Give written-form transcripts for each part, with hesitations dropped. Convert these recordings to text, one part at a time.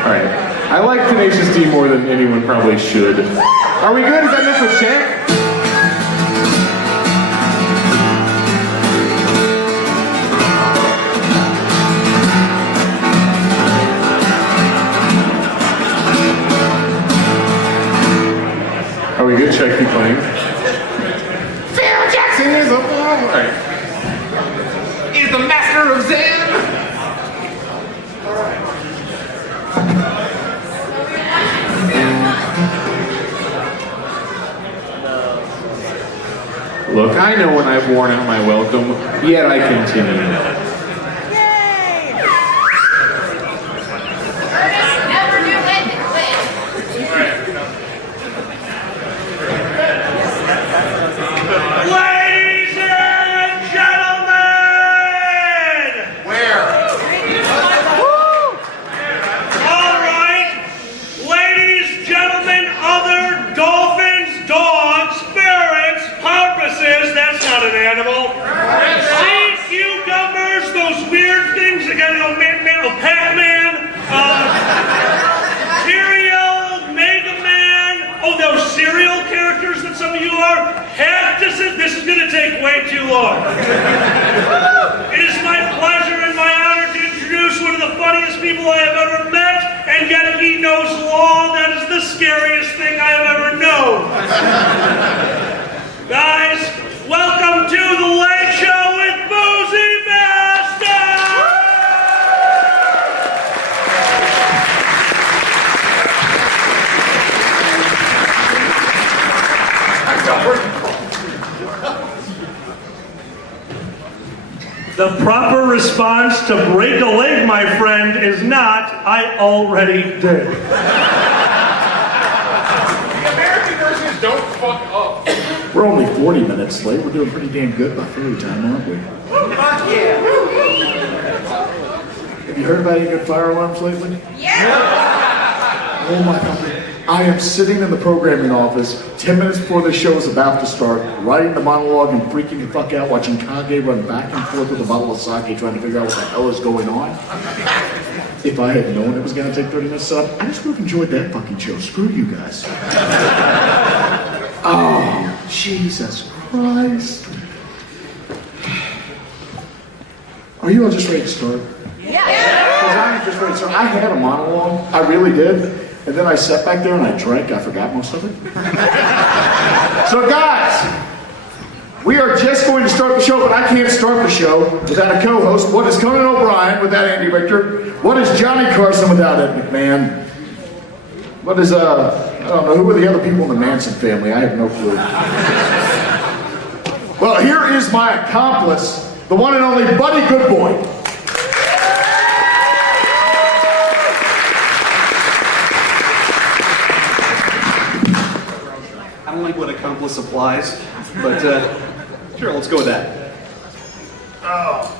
Alright. I like Tenacious D more than anyone probably should. Are we good? Is that enough for check? Are we good? Check, keep playing. Phil Jackson is a alright. Is the master of Zen. Look, I know when I've worn out my welcome, yet I continue. This is going to take way too long. It is my pleasure and my honor to introduce one of the funniest people I have ever met, and yet he knows law. That is the scariest thing I have ever known. Guys, welcome to the Late Show with Boozy Master! The proper response to break a leg, my friend, is not, I already did. The American version is don't fuck up. We're only 40 minutes late. We're doing pretty damn good by Furry time, aren't we? Fuck yeah! Have you heard about any good fire alarms lately? Yeah! Oh my God. I am sitting in the programming office 10 minutes before the show is about to start, writing the monologue and freaking the fuck out, watching Kage run back and forth with a bottle of sake, trying to figure out what the hell is going on. If I had known it was going to take 30 minutes to set up, I just would have enjoyed that fucking show. Screw you guys. Oh, Jesus Christ. Are you all just ready to start? Yeah! Because I'm just ready to start. I had a monologue. I really did. And then I sat back there and I drank. I forgot most of it. So guys, we are just going to start the show, but I can't start the show without a co-host. What is Conan O'Brien without Andy Richter? What is Johnny Carson without Ed McMahon? What is, I don't know, who are the other people in the Manson family? I have no clue. Well, here is my accomplice, the one and only Buddy Goodboy. I don't like what accomplice applies, but sure, let's go with that. Oh.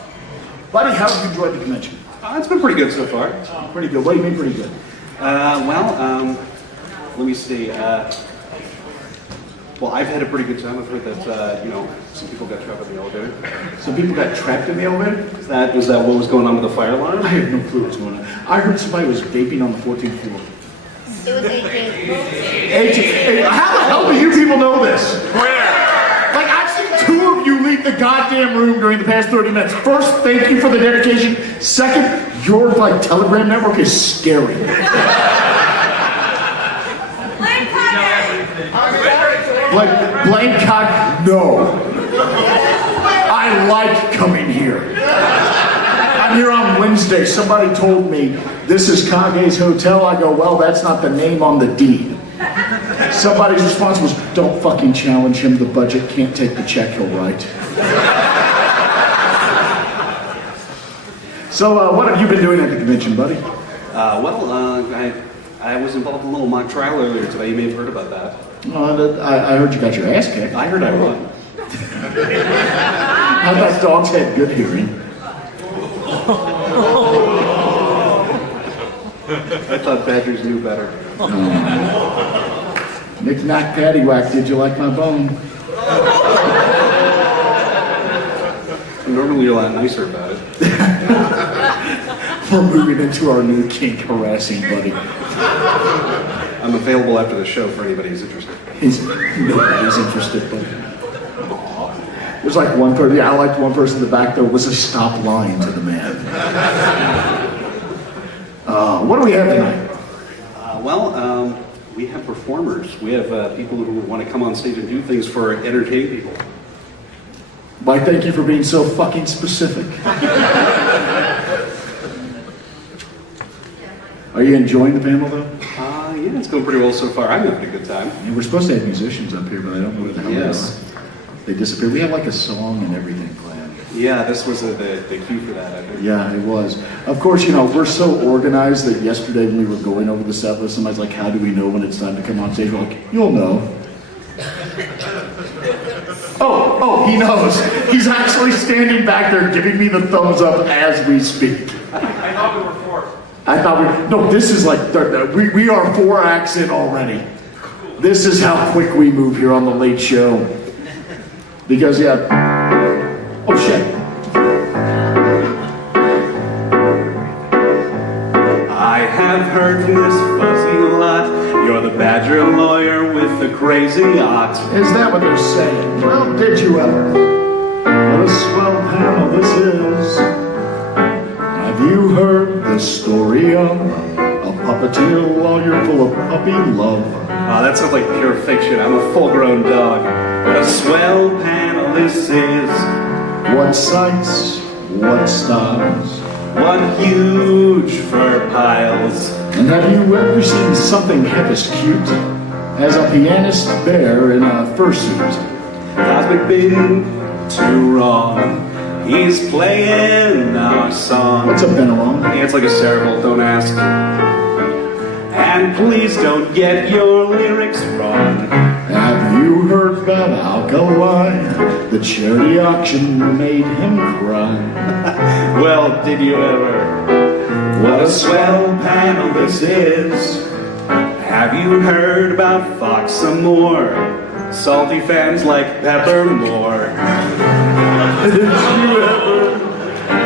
Buddy, how have you enjoyed the convention? It's been pretty good so far. Pretty good. What do you mean pretty good? Let me see. Well, I've had a pretty good time. I've heard that, some people got trapped in the elevator. Some people got trapped in the elevator? Is that what was going on with the fire alarm? I have no clue what's going on. I heard somebody was vaping on the 14th floor. It was 18. 18. How the hell do you people know this? Where? Like, I've seen two of you leave the goddamn room during the past 30 minutes. First, thank you for the dedication. Second, your, Telegram network is scary. Blank cock, no. I like coming here. I'm here on Wednesday. Somebody told me this is Kage's hotel. I go, well, that's not the name on the deed. Somebody's response was, don't fucking challenge him. The budget can't take the check he'll write. So, what have you been doing at the convention, buddy? I was involved in a little mock trial earlier today. You may have heard about that. I heard you got your ass kicked. I heard I won. How about dogs had good hearing? I thought badgers knew better. Knick-knack, paddywhack, did you like my bone? Normally you're a lot nicer about it. We're moving into our new kink harassing buddy. I'm available after the show for anybody who's interested. Nobody's interested, but there's like one person. Yeah, I liked one person in the back there was a stop lying to the man. What do we have tonight? We have performers. We have people who want to come on stage and do things for entertaining people. Why, thank you for being so fucking specific. Are you enjoying the panel, though? Yeah, it's going pretty well so far. I'm having a good time. Yeah, we're supposed to have musicians up here, but I don't know where the hell Yes. they are. They disappeared. We have like a song and everything planned. Yeah, this was the cue for that, I think. Yeah, it was. Of course, you know, we're so organized that yesterday when we were going over the set list, somebody's like, how do we know when it's time to come on stage? We're like, you'll know. Oh, he knows. He's actually standing back there giving me the thumbs up as we speak. I thought we were fourth. No, this is like, we are 4 acts in already. This is how quick we move here on The Late Show. Because, yeah. Oh, shit. I have heard from this fuzzy lot. You're the badger lawyer with the crazy yacht. Is that what they're saying? Well, did you ever? What a swell panel this is. Have you heard the story of a puppeteer lawyer full of puppy love? Oh, that sounds like pure fiction. I'm a full-grown dog. What a swell panel this is. What sights, what styles, What huge fur piles. and have you ever seen something half as cute as a pianist bear in a fursuit? Cosmic been too wrong. He's playing our song. What's up, Bennalong? Yeah, it's like a cerebral, don't ask. And please don't get your lyrics wrong. Have you heard about Alkali? The charity auction made him cry. Well, did you ever? What a swell panel this is. Have you heard about Fox some more? Salty fans like Pepper more. Did you ever?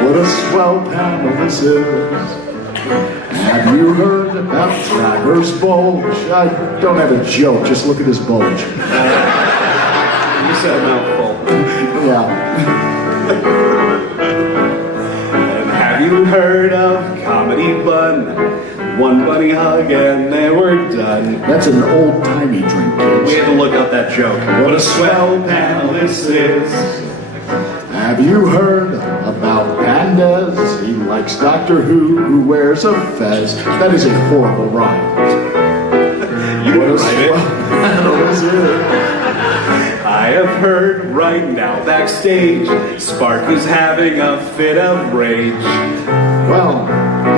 What a swell panel this is. Have you heard about Travers Bulge? I don't have a joke, just look at his bulge. You said a mouthful. Yeah. And have you heard of Comedy Bun? One bunny hug and they were done. That's an old-timey drink, We kids. had to look up that joke. What a swell panel this is. Have you heard about Pandas? He likes Doctor Who wears a fez. That is a horrible rhyme. You What a write it. swell panel this is. I have heard right now backstage, Spark is having a fit of rage. Well,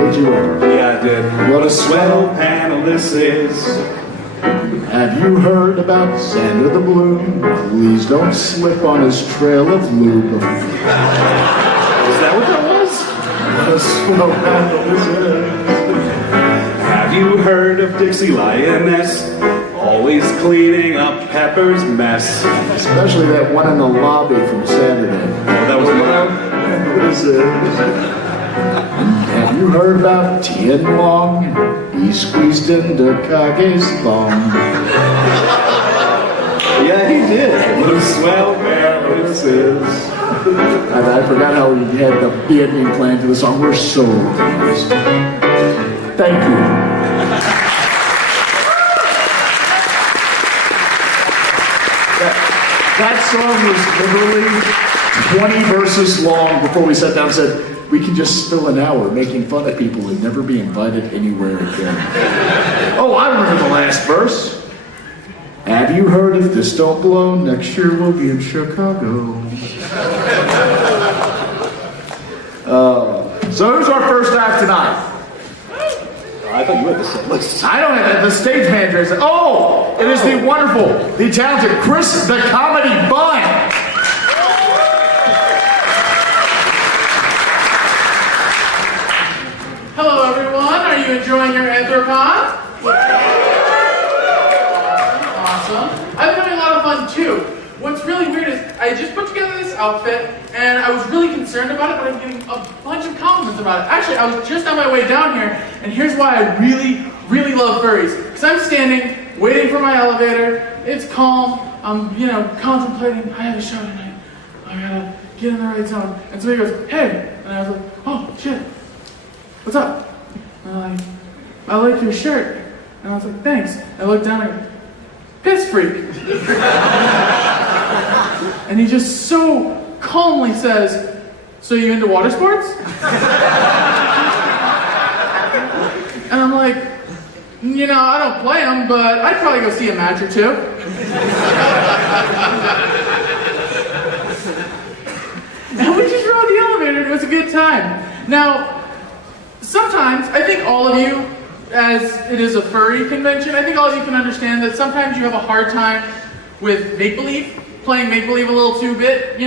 did you ever? Yeah, I did. What a swell panel this is. Have you heard about Xander the Balloon? Please don't slip on his trail of lube. Is that what that was? What a swell panel this is. Have you heard of Dixie Lioness? Always cleaning up Pepper's mess. Especially that one in the lobby from Saturday. Oh, that was mine. This is. Have you heard about Tien Long? He squeezed into Kage's thong. Yeah, he did. What a swell panel this is. I forgot how he had the beginning plan to the song. We're so organized. Thank you. That song was literally 20 verses long before we sat down and said, we can just spill an hour making fun of people and never be invited anywhere again. Oh, I remember the last verse. Have you heard if this don't blow, next year we'll be in Chicago. So who's our first act tonight? I thought you had the set list. I don't have the stage manager. Oh, it is the wonderful, the talented Chris the Comedy Bun. Hello, everyone. Are you enjoying your Anthrocon? Awesome. I've been having a lot of fun too. what's really weird is I just put together this outfit, and I was really concerned about it, but I was getting a bunch of compliments about it. Actually, I was just on my way down here, and here's why I really, really love furries. Because I'm standing, waiting for my elevator, it's calm, I'm, contemplating, I have a show tonight, I gotta get in the right zone. And so he goes, hey, and I was like, oh, shit, what's up? And I'm like, I like your shirt. And I was like, thanks. I looked down and I go, piss freak. And he just so calmly says, so you into water sports? And I'm like, I don't play them, but I'd probably go see a match or two. And we just rode the elevator, and it was a good time. Now, sometimes, I think all of you, as it is a furry convention, I think all of you can understand that sometimes you have a hard time with make-believe, playing make-believe a little too bit,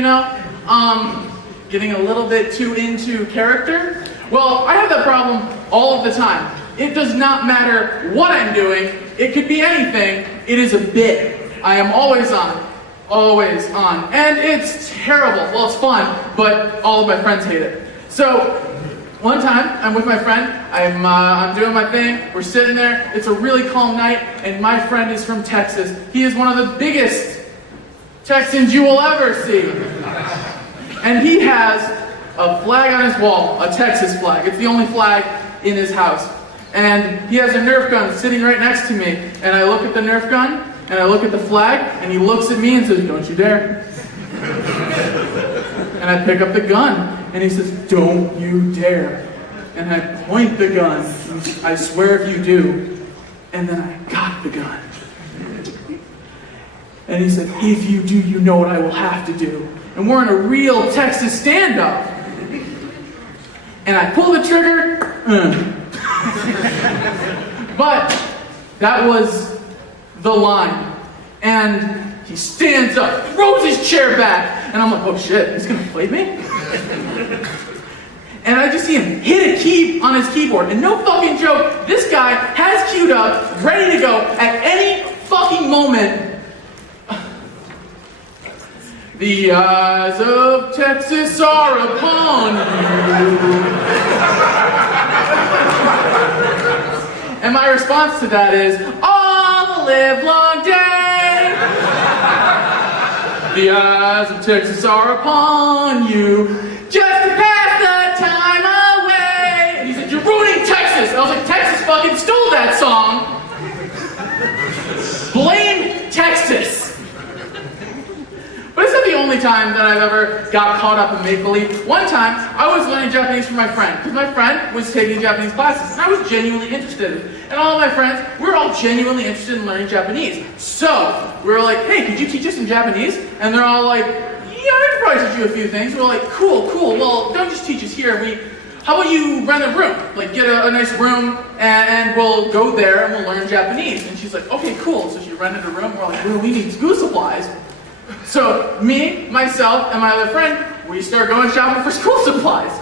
getting a little bit too into character. Well, I have that problem all of the time. It does not matter what I'm doing, it could be anything, it is a bit. I am always on. Always on. And it's terrible. Well, it's fun, but all of my friends hate it. So, one time, I'm with my friend, I'm doing my thing, we're sitting there, it's a really calm night, and my friend is from Texas. He is one of the biggest Texans you will ever see. And he has a flag on his wall, a Texas flag. It's the only flag in his house. And he has a Nerf gun sitting right next to me, and I look at the Nerf gun, and I look at the flag, and he looks at me and says, don't you dare. And I pick up the gun, and he says, don't you dare. And I point the gun, I swear if you do. And then I got the gun. And he said, if you do, you know what I will have to do. And we're in a real Texas standoff. And I pull the trigger, But that was the line. And he stands up, throws his chair back, and I'm like, oh shit, he's gonna play me? And I just see him hit a key on his keyboard, and no fucking joke, this guy has queued up, ready to go at any fucking moment. The eyes of Texas are upon you. And my response to that is, all the live long day. The eyes of Texas are upon you, just to pass the time away. And he said, you're ruining Texas. And I was like, Texas fucking stole that song. Blame Texas. But it's not the only time that I've ever got caught up in make-believe. One time, I was learning Japanese from my friend, because my friend was taking Japanese classes, and I was genuinely interested. And all of my friends, we were all genuinely interested in learning Japanese. So, we were like, hey, could you teach us some Japanese? And they're all like, yeah, I could probably teach you a few things. We're like, cool, well, don't just teach us here. How about you rent a room? Like, get a nice room, and we'll go there, and we'll learn Japanese. And she's like, okay, cool. So she rented a room. We're like, well, we need school supplies. So me, myself, and my other friend, we start going shopping for school supplies.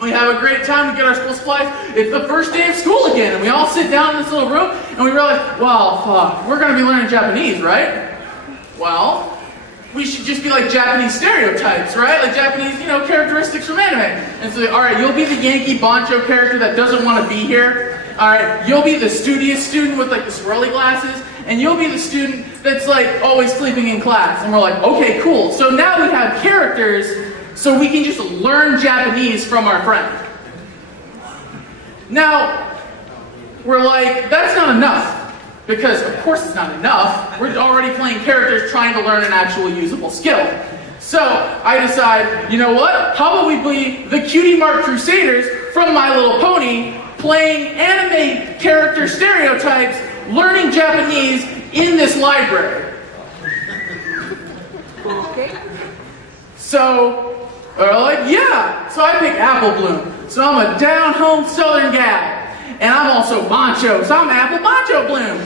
We have a great time, we get our school supplies. It's the first day of school again, and we all sit down in this little room, and we realize, well, fuck, we're gonna be learning Japanese, right? Well, we should just be like Japanese stereotypes, right? Like Japanese, characteristics from anime. And so, alright, you'll be the Yankee Bancho character that doesn't want to be here. Alright, you'll be the studious student with like the swirly glasses. And you'll be the student that's like always sleeping in class. And we're like, okay, cool. So now we have characters so we can just learn Japanese from our friend. Now, we're like, that's not enough. Because of course it's not enough. We're already playing characters trying to learn an actual usable skill. So I decide, you know what? How about we be the Cutie Mark Crusaders from My Little Pony, playing anime character stereotypes, learning Japanese in this library. Okay. So, we're like, yeah. So I pick Apple Bloom. So I'm a down-home Southern guy. And I'm also macho, so I'm Apple Macho Bloom.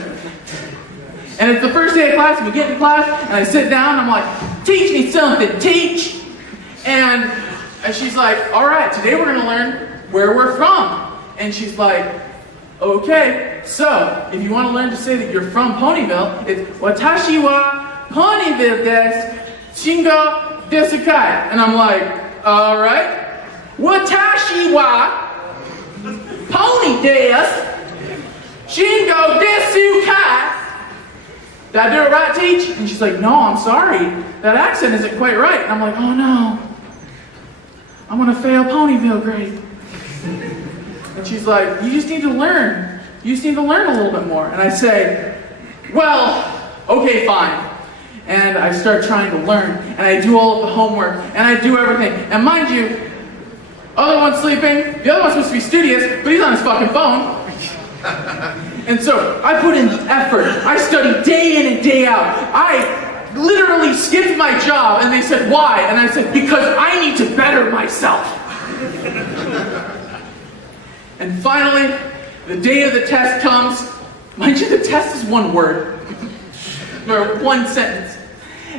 And it's the first day of class, and we get in class, and I sit down, and I'm like, teach me something, teach. And she's like, all right, today we're gonna learn where we're from. And she's like, okay, so if you want to learn to say that you're from Ponyville, it's Watashi wa Ponyville desu, Shingo desu kai. And I'm like, alright. Watashi wa pony desu, Shingo desu kai. Did I do it right, Teach? And she's like, no, I'm sorry. That accent isn't quite right. And I'm like, oh no. I'm gonna fail Ponyville grade. And she's like, you just need to learn. You just need to learn a little bit more. And I say, well, okay, fine. And I start trying to learn, and I do all of the homework, and I do everything. And mind you, other one's sleeping, the other one's supposed to be studious, but he's on his fucking phone. And so I put in the effort. I studied day in and day out. I literally skipped my job, and they said, why? And I said, because I need to better myself. And finally, the day of the test comes. Mind you, the test is one word, or one sentence.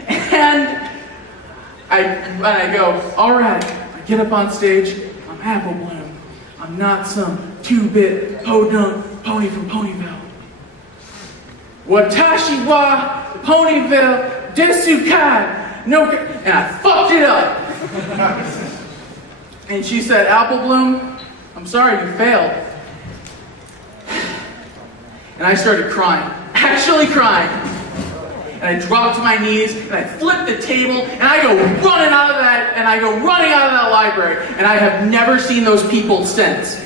And I go, all right. I get up on stage. I'm Apple Bloom. I'm not some 2-bit podunk pony from Ponyville. Watashi wa Ponyville desu kai. No, and I fucked it up. And she said, Apple Bloom, I'm sorry, you failed. And I started crying, actually crying. And I dropped to my knees, and I flipped the table, and I go running out of that, and I go running out of that library. And I have never seen those people since.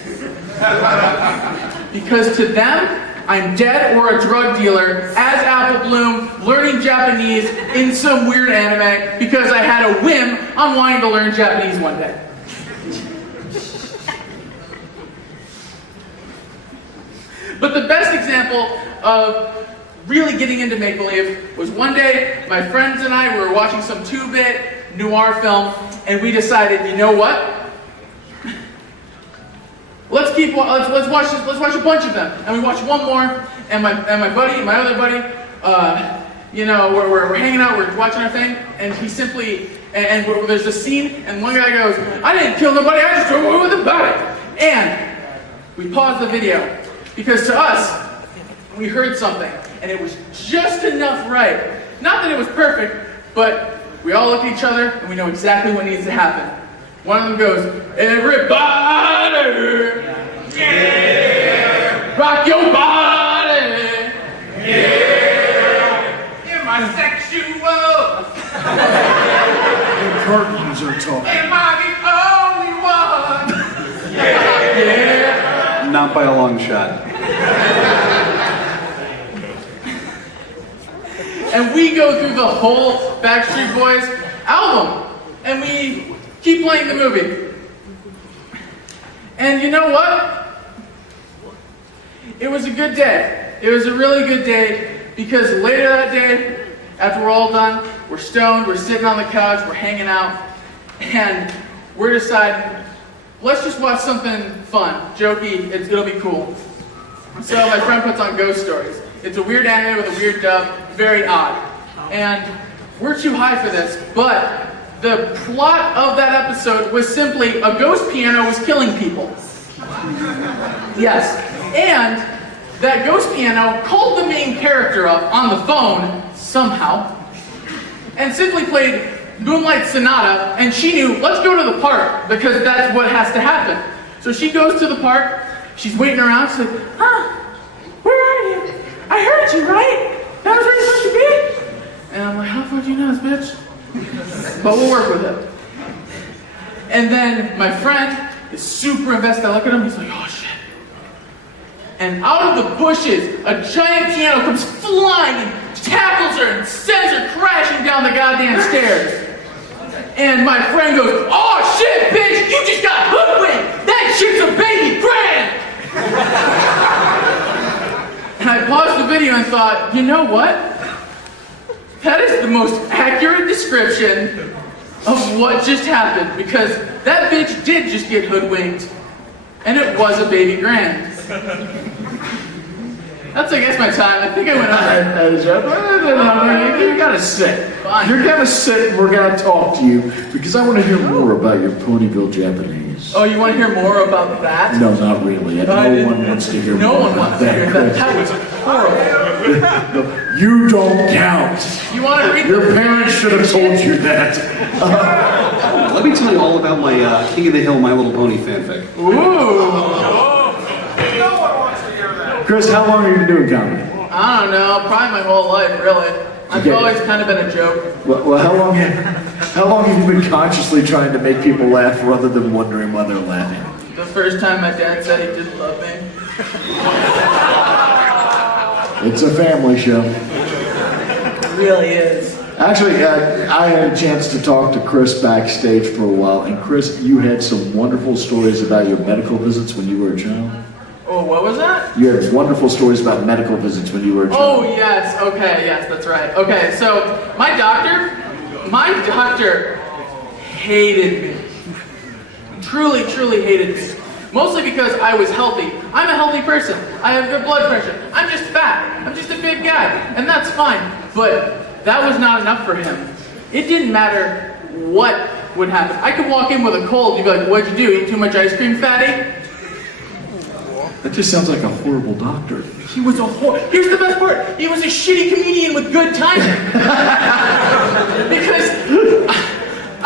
Because to them, I'm dead or a drug dealer as Apple Bloom learning Japanese in some weird anime because I had a whim on wanting to learn Japanese one day. But the best example of really getting into make-believe was one day my friends and I were watching some 2-bit noir film, and we decided, you know what? Let's watch a bunch of them. And we watched one more, and my other buddy, we're hanging out, we're watching our thing, and he simply, and there's a scene, and one guy goes, I didn't kill nobody, I just drove away with a body. And we paused the video, because to us, we heard something, and it was just enough right. Not that it was perfect, but we all look at each other, and we know exactly what needs to happen. One of them goes, everybody, yeah, rock your body, yeah, am I sexual? The curtains are talking. Am I the only one? Yeah. Not by a long shot. And we go through the whole Backstreet Boys album, and we keep playing the movie. And you know what? It was a good day. It was a really good day because later that day, after we're all done, we're stoned, we're sitting on the couch, we're hanging out, and we're deciding, let's just watch something fun, jokey, it'll be cool. So my friend puts on Ghost Stories. It's a weird anime with a weird dub, very odd. And we're too high for this, but the plot of that episode was simply a ghost piano was killing people. Yes. And that ghost piano called the main character up on the phone, somehow, and simply played Moonlight Sonata, and she knew, let's go to the park, because that's what has to happen. So she goes to the park, she's waiting around, she's like, where are you? I heard you, right? That was where you're supposed to be? And I'm like, how the fuck do you know this, bitch? But we'll work with it. And then my friend is super invested. I look at him, he's like, oh shit. And out of the bushes, a giant piano comes flying and tackles her and sends her crashing down the goddamn stairs. And my friend goes, oh shit, bitch, you just got hoodwinked! That shit's a baby grand! And I paused the video and thought, you know what? That is the most accurate description of what just happened, because that bitch did just get hoodwinked, and it was a baby grand. That's, I guess, my time. I think I went on. You gotta sit. Fine. You're gonna sit and we're gonna talk to you because I want to hear more about your Ponyville Japanese. Oh, you want to hear more about that? No, not really. No one wants to hear more No one about wants to hear that. That was horrible. You don't count. You want to read Your the parents should have told you that. Let me tell you all about my King of the Hill, My Little Pony fanfic. Ooh. Chris, how long have you been doing comedy? I don't know, probably my whole life, really. I've Okay. always kind of been a joke. Well, how long have you been consciously trying to make people laugh rather than wondering why they're laughing? The first time my dad said he didn't love me. It's a family show. It really is. Actually, I had a chance to talk to Chris backstage for a while, and Chris, you had some wonderful stories about your medical visits when you were a child. Oh, what was that? You had wonderful stories about medical visits when you were a child. Oh, yes. Okay, yes, that's right. Okay, so my doctor hated me. Truly, truly hated me. Mostly because I was healthy. I'm a healthy person. I have good blood pressure. I'm just fat. I'm just a big guy. And that's fine. But that was not enough for him. It didn't matter what would happen. I could walk in with a cold. You'd be like, what'd you do? Eat too much ice cream, fatty? That just sounds like a horrible doctor. He was a Here's the best part. He was a shitty comedian with good timing. Because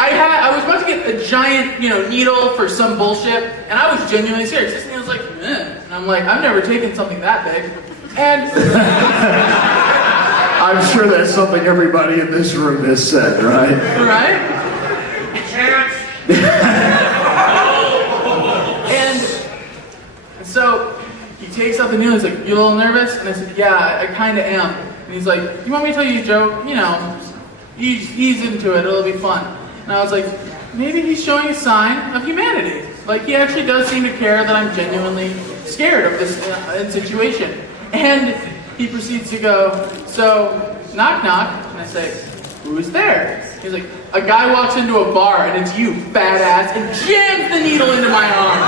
I was about to get a giant, needle for some bullshit, and I was genuinely serious. This needle was like, and I'm like, I've never taken something that big. And I'm sure that's something everybody in this room has said, right? right? And so he takes out the needle. He's like, "You a little nervous?" And I said, "Yeah, I kind of am." And he's like, "You want me to tell you a joke? Ease into it. It'll be fun." And I was like, maybe he's showing a sign of humanity. Like, he actually does seem to care that I'm genuinely scared of this situation. And he proceeds to go, "So, knock knock." And I say, "Who's there?" He's like, "A guy walks into a bar and it's you, fat ass," and jams the needle into my arm.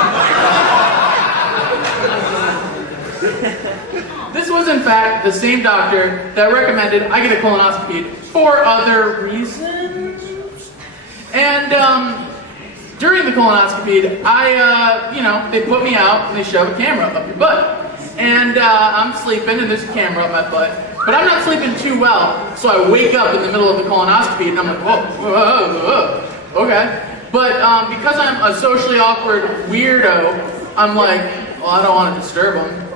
This was, in fact, the same doctor that recommended I get a colonoscopy for other reasons. And during the colonoscopy, they put me out and they shove a camera up your butt. And I'm sleeping and there's a camera up my butt. But I'm not sleeping too well, so I wake up in the middle of the colonoscopy and I'm like, whoa, okay. But because I'm a socially awkward weirdo, I'm like, well, I don't want to disturb him.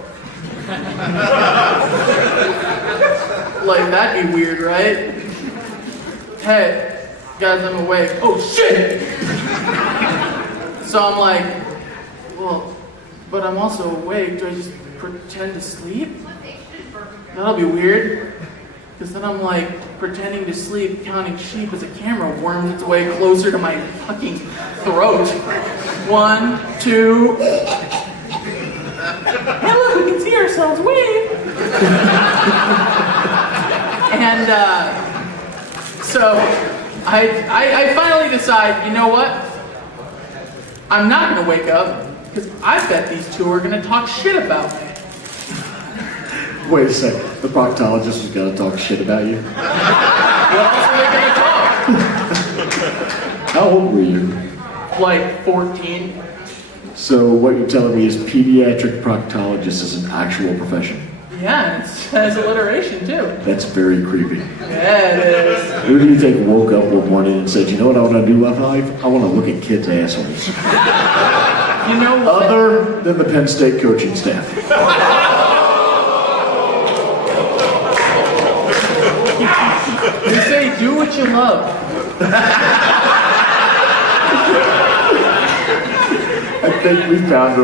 Like, that'd be weird, right? Hey, guys, I'm awake. Oh, shit! So I'm like, well, but I'm also awake. Do I just pretend to sleep? That'll be weird. Because then I'm like pretending to sleep, counting sheep as a camera worms its way closer to my fucking throat. 1, 2. Hey, look, we can see ourselves. Wave. And so I finally decide, you know what? I'm not going to wake up because I bet these two are going to talk shit about me. Wait a second. The proctologist was going to talk shit about you? What else are they going to talk? How old were you? Like 14. So what you're telling me is pediatric proctologist is an actual profession? Yeah, it has alliteration too. That's very creepy. Yeah, it is. Who do you think woke up one morning and said, you know what I want to do with my life? I want to look at kids' assholes. You know what? Other than the Penn State coaching staff. They say do what you love. I think we found a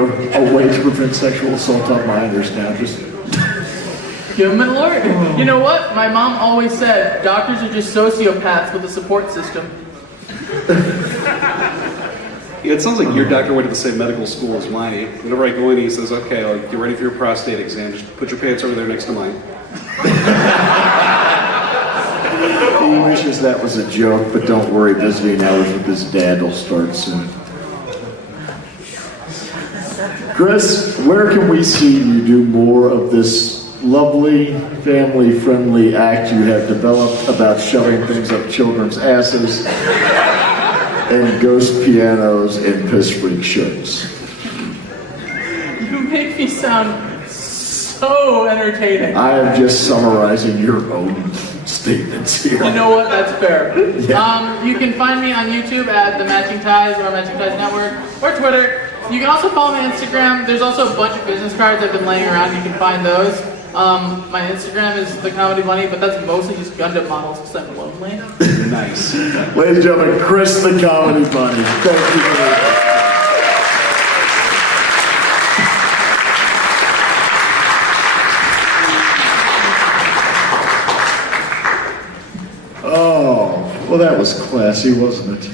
way to prevent sexual assault on minors now. Just Give them an alert. You know what? My mom always said doctors are just sociopaths with a support system. Yeah, it sounds like your doctor went to the same medical school as mine. Whenever I go in, he says, "Okay, I'll get ready for your prostate exam. Just put your pants over there next to mine." he wishes that was a joke, but don't worry, visiting hours with his dad will start soon. Chris, where can we see you do more of this lovely, family-friendly act you have developed about shoving things up children's asses and ghost pianos and piss freak shirts? You make me sound so so entertaining. I am just summarizing your own statements here. You know what? That's fair. Yeah. You can find me on YouTube at The Matching Ties or Matching Ties Network or Twitter. You can also follow me on Instagram. There's also a bunch of business cards I've been laying around. You can find those. My Instagram is The Comedy Bunny, but that's mostly just Gundam models because I'm lonely. Nice. Ladies and gentlemen, Chris the Comedy Bunny. Thank you very much. Oh, well, that was classy, wasn't it?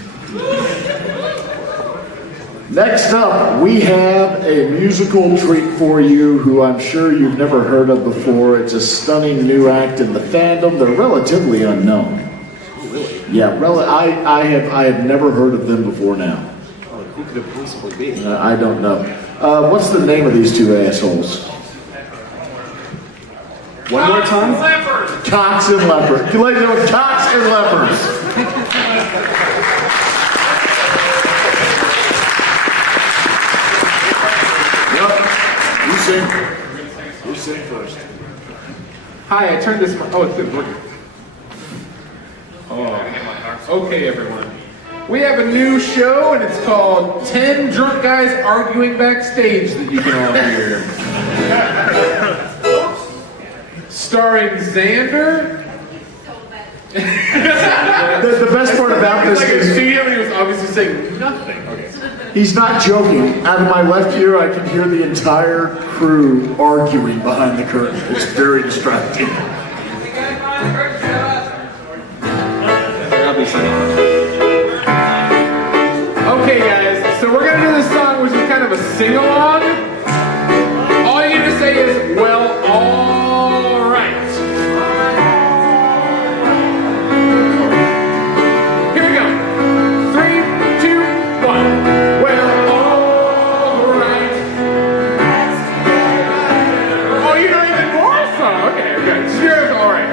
Next up, we have a musical treat for you who I'm sure you've never heard of before. It's a stunning new act in the fandom. They're relatively unknown. Really? Yeah, I have never heard of them before now. Oh, who could it possibly be? I don't know. What's the name of these two assholes? One more time? Cox and Leopard. You like to know Cox and Leopards. Yep. You sing first. Hi, I turned this. Oh, it's good. Oh, okay, everyone. We have a new show, and it's called 10 Drunk Guys Arguing Backstage that you can all hear. Starring Xander. The best part about this Like in the is studio, and he was obviously saying nothing. Okay. he's not joking. Out of my left ear, I can hear the entire crew arguing behind the curtain. It's very distracting. Okay, guys, so we're gonna do this song, which is kind of a sing-along. All you need to say is, well, all right. Here we go. 3, 2, 1. Well, all right. Oh, you know even more song. Okay, okay. So here's all right.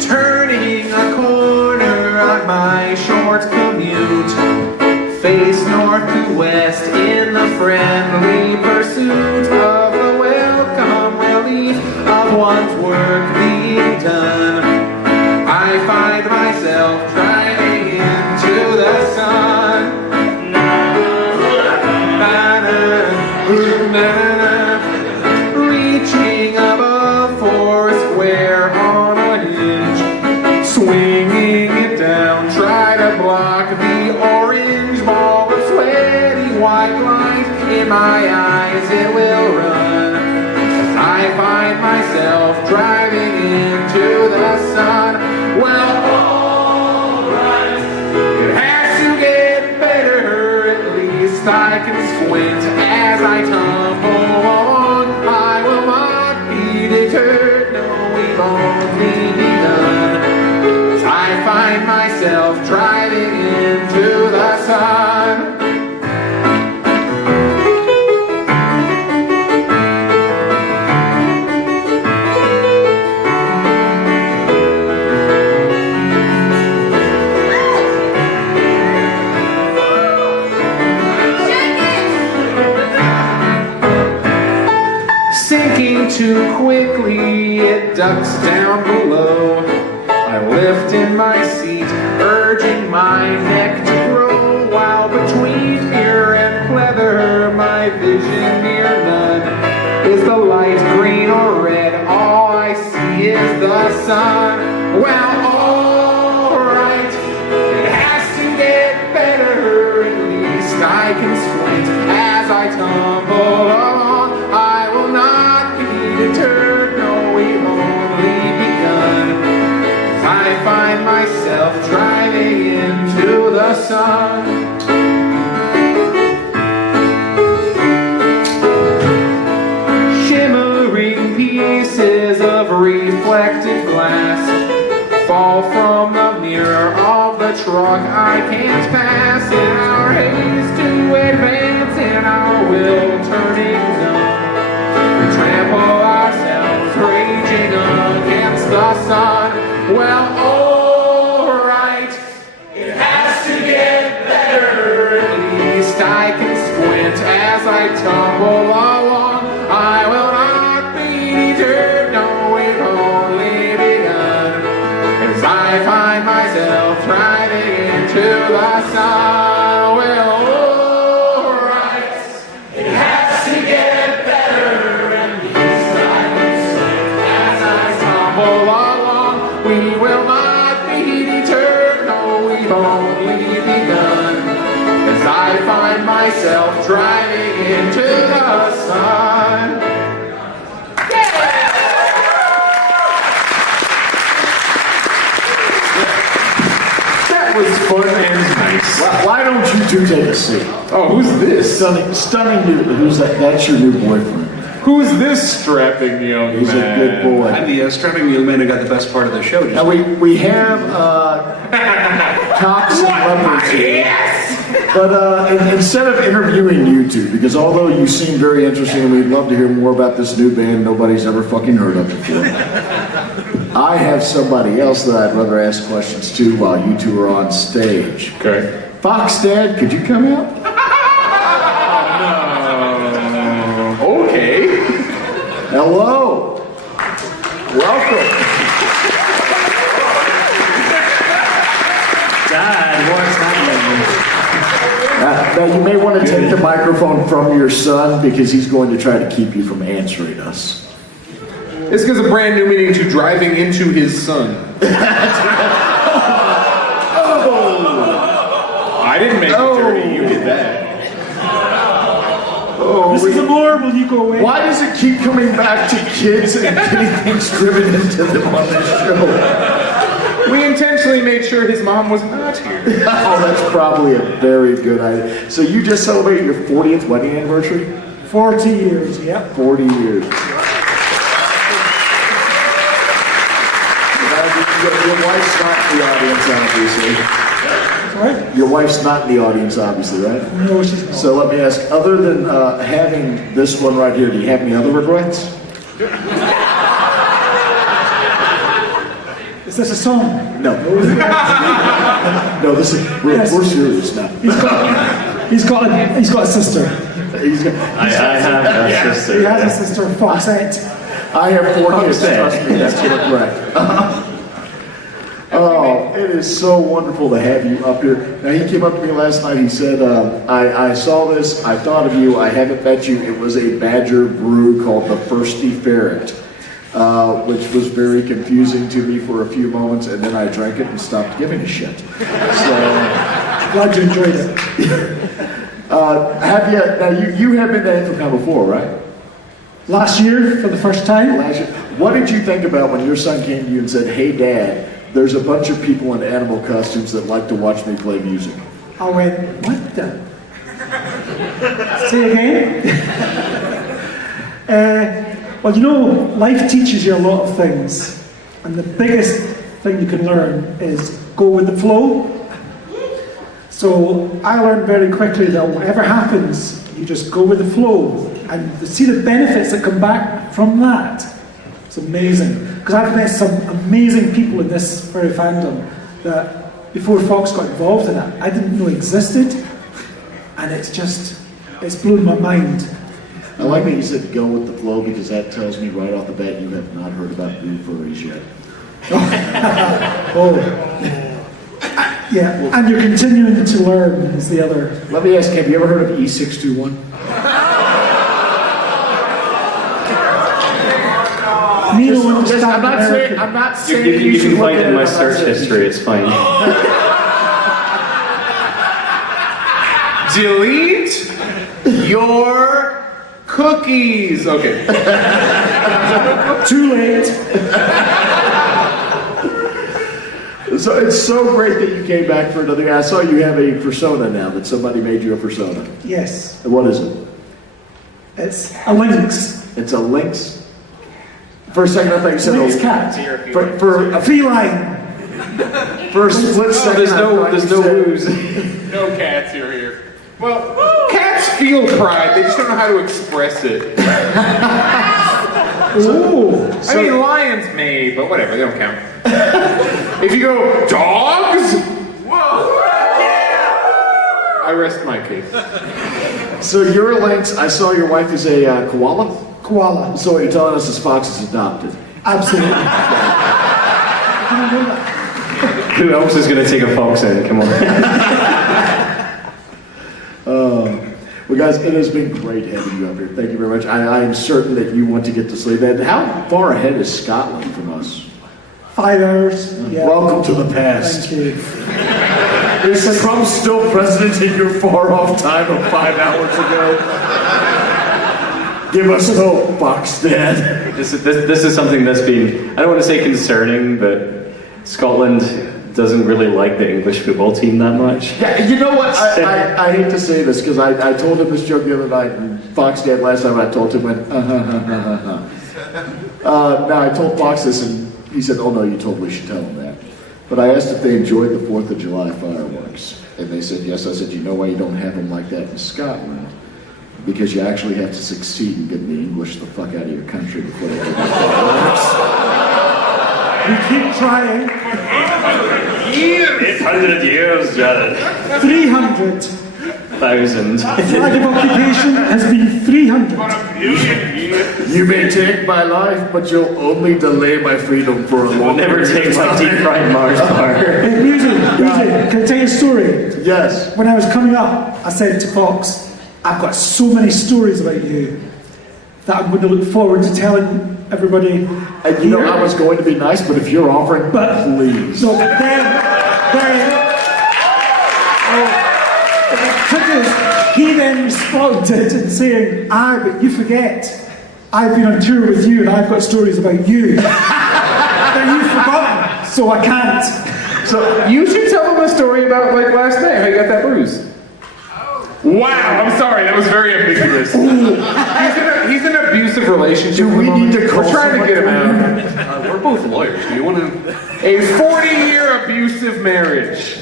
Turning a corner on my short commute, face north to west in the friendly pursuit of the welcome relief of one's work being done. I find myself driving into the sun. Reaching above Foursquare on a hinge, swinging it down, try to block the orange ball of sweaty white light in my eyes. It will run as I find myself driving into the sun. Well, alright, it has to get better. At least I can squint as I tumble along. I will not be deterred. No, we've only begun. As I find myself driving into the sun. Sinking too quickly, it ducks down below. I lift in my seat, urging my neck to grow, while between mirror and pleather, my vision near none. Is the light green or red? All I see is the sun. Well, alright, it has to get better. At least I can squint as I tumble along. I will not be deterred. No, we've only begun. I find myself driving into the sun. Shimmering pieces of reflective glass fall from the mirror of the truck I can't pass. And stumble along, I will not be deterred, no, we've only begun. As I find myself driving into the sun, well, alright, it has to get better, and this time it's safe. As I stumble along, we will not be deterred, no, we've only begun. As I find myself driving into the sun. That was fun and nice. Why don't you two take a seat? Oh, who's this? Stunning new. Who's that? That's your new boyfriend. Who's this strapping young He's man? a good boy. I'm the strapping young man who got the best part of the show. Now we have cocks and leopards here. Yes! But instead of interviewing you two, because although you seem very interesting and we'd love to hear more about this new band nobody's ever fucking heard of before, I have somebody else that I'd rather ask questions to while you two are on stage. Okay. Fox Dad, could you come out? Okay. Hello. Welcome. Dad, what's happening? Now you may want to take the microphone from your son because he's going to try to keep you from answering us. This gives a brand new meaning to driving into his son. I didn't make it dirty, you did that. Oh, This is more, will you go away? why does it keep coming back to kids and getting things driven into them on this show? We intentionally made sure his mom was not here. Oh, that's probably a very good idea. So you just celebrated your 40th wedding anniversary? 40 years, yep. 40 years. Your wife's not in the audience, obviously. Sorry? Your wife's not in the audience, obviously, right? No, she's not. So let me ask, other than having this one right here, do you have any other regrets? Is this a song? No. No, this is, we're serious now. He's got a sister. He's got, I have a sister. He has a sister, Foxette. I have 4 kids, Foxette. trust me, that's correct. Oh, it is so wonderful to have you up here. Now, he came up to me last night, he said, I saw this, I thought of you, I haven't met you. It was a Badger brew called the Thirsty Ferret, which was very confusing to me for a few moments, and then I drank it and stopped giving a shit. So, Glad you enjoyed it. have you, now you have been to Anthrocon before, right? Last year, for the first time, Last year. What did you think about when your son came to you and said, hey Dad, there's a bunch of people in animal costumes that like to watch me play music? I went, what the? Say again? Well, you know, life teaches you a lot of things. And the biggest thing you can learn is go with the flow. So I learned very quickly that whatever happens, you just go with the flow. And to see the benefits that come back from that, it's amazing. Because I've met some amazing people in this furry fandom that before Fox got involved in it, I didn't know existed. And it's blown my mind. I like that you said go with the flow because that tells me right off the bat you have not heard about blue furries yet. Oh. Yeah, and you're continuing to learn is the other. Let me ask, have you ever heard of E621? Neither one understand I'm not saying You should can look find at it in my I'm not search saying you history, it's fine. Delete your cookies. Okay. Too late. So it's so great that you came back for another. I saw you have a persona now, that somebody made you a persona. Yes, What is it? it's a lynx. It's a lynx? For a second I thought you said Lynx a cat. For A feline. for a split second There's I thought no you said- woos. No cats are here. Well, cats feel pride. They just don't know how to express it. Ooh. I mean, lions may, but whatever. They don't count. If you go dogs, whoa, yeah. I rest my case. So you're a lynx. I saw your wife is a koala. Koala. So what you're telling us is Fox is adopted. Absolutely. Who else is going to take a fox in? Come on. Well, guys, it has been great having you up here. Thank you very much. I am certain that you want to get to sleep. And how far ahead is Scotland from us? 5 hours. Yeah. Welcome to the past. Thank you. Is Trump still president in your far-off time of 5 hours ago? Give us hope, Fox Dad. This is something that's been, I don't want to say concerning, but Scotland doesn't really like the English football team that much. Yeah, you know what? I hate to say this because I told him this joke the other night, and Fox Dad last time I told him went, Now I told Fox this, and he said, oh no, you totally should tell him that. But I asked if they enjoyed the 4th of July fireworks, and they said yes. I said, you know why you don't have them like that in Scotland? Because you actually have to succeed in getting the English the fuck out of your country before they get the fireworks. We keep trying. 800 years, Jared. 300. 1,000. Flag of occupation has been 300. You may take my life, but you'll only delay my freedom for a long Never period take of my time. deep fried Mars bar. Hey, Boozy, can I tell you a story? Yes. When I was coming up, I said to Fox, I've got so many stories about you that I'm going to look forward to telling everybody. And you know, I was going to be nice, but if you're offering, But- please. No, then he then responded and saying, but you forget, I've been on tour with you and I've got stories about you that you've forgotten, so I can't. So you should tell them a story about like last night, how you got that bruise. Wow, I'm sorry, that was very ambiguous. He's in an abusive relationship. Do we need to call We're trying to get him someone? out. We're both lawyers. Do you want to? A 40-year abusive marriage.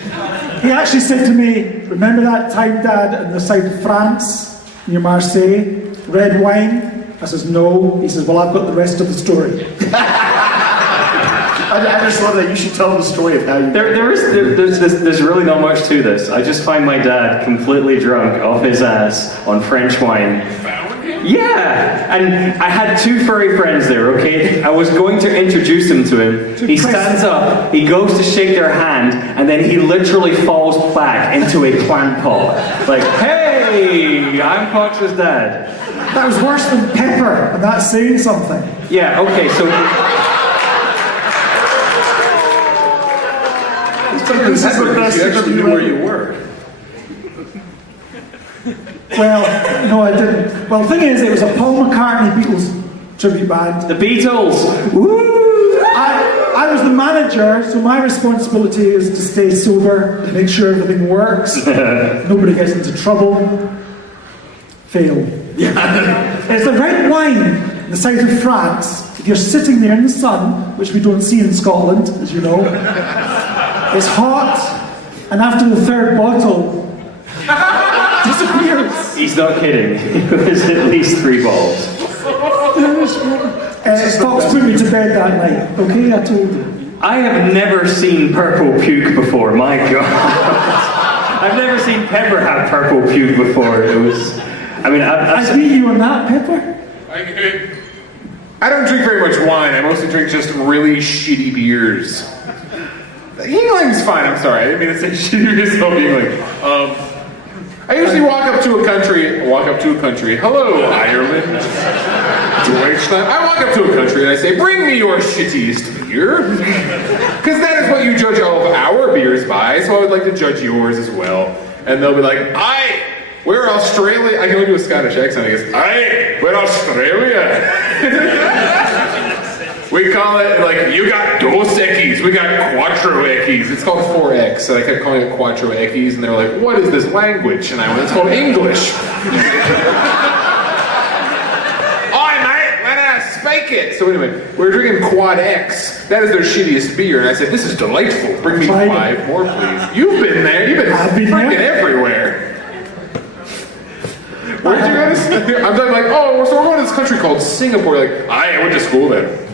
He actually said to me, remember that time, Dad, in the south of France, near Marseille, red wine? I says, no. He says, well, I've got the rest of the story. I just love that. You should tell them the story of how you. There's really not much to this. I just find my dad completely drunk off his ass on French wine. Yeah, and I had 2 furry friends there, okay? I was going to introduce him to him. He stands up, he goes to shake their hand, and then he literally falls back into a plant pot. Like, hey, I'm Fox's dad. That was worse than pepper, and that's saying something. Yeah, okay, so... This is the best You actually interview knew where ever. you were. Well, no, I didn't. Well, the thing is, it was a Paul McCartney Beatles tribute band. The Beatles! Woo! I was the manager, so my responsibility is to stay sober, make sure everything works, nobody gets into trouble. Fail. Yeah. It's the red wine in the south of France. If you're sitting there in the sun, which we don't see in Scotland, as you know, it's hot, and after the 3rd bottle, disappears. He's not kidding. There's at least 3 balls. Fox put me to bed that night, okay? I told you. I have never seen purple puke before, my god. I've never seen Pepper have purple puke before. It was... I mean, I beat you on that, Pepper? I don't drink very much wine. I mostly drink just really shitty beers. Yingling's fine. I'm sorry. I didn't mean to say shitty beers. Help Yingling. I usually walk up to a country. Hello, Ireland. Deutschland. I walk up to a country and I say, bring me your shittiest beer. Because that is what you judge all of our beers by, so I would like to judge yours as well. And they'll be like, we're Australia. I can only do a Scottish accent, I guess. We're Australia. We call it, like, you got Dos Equis, we got Quattro Equis. It's called 4X, and I kept calling it Quattro Equis, and they were like, what is this language? And I went, it's called English. Oi, mate, let us speak it. So anyway, we're drinking Quad X. That is their shittiest beer, and I said, this is delightful. Bring me 5 more, please. You've been there. You've been freaking everywhere. Where'd you go to? I'm talking like, so we're going to this country called Singapore. Like, I went to school there.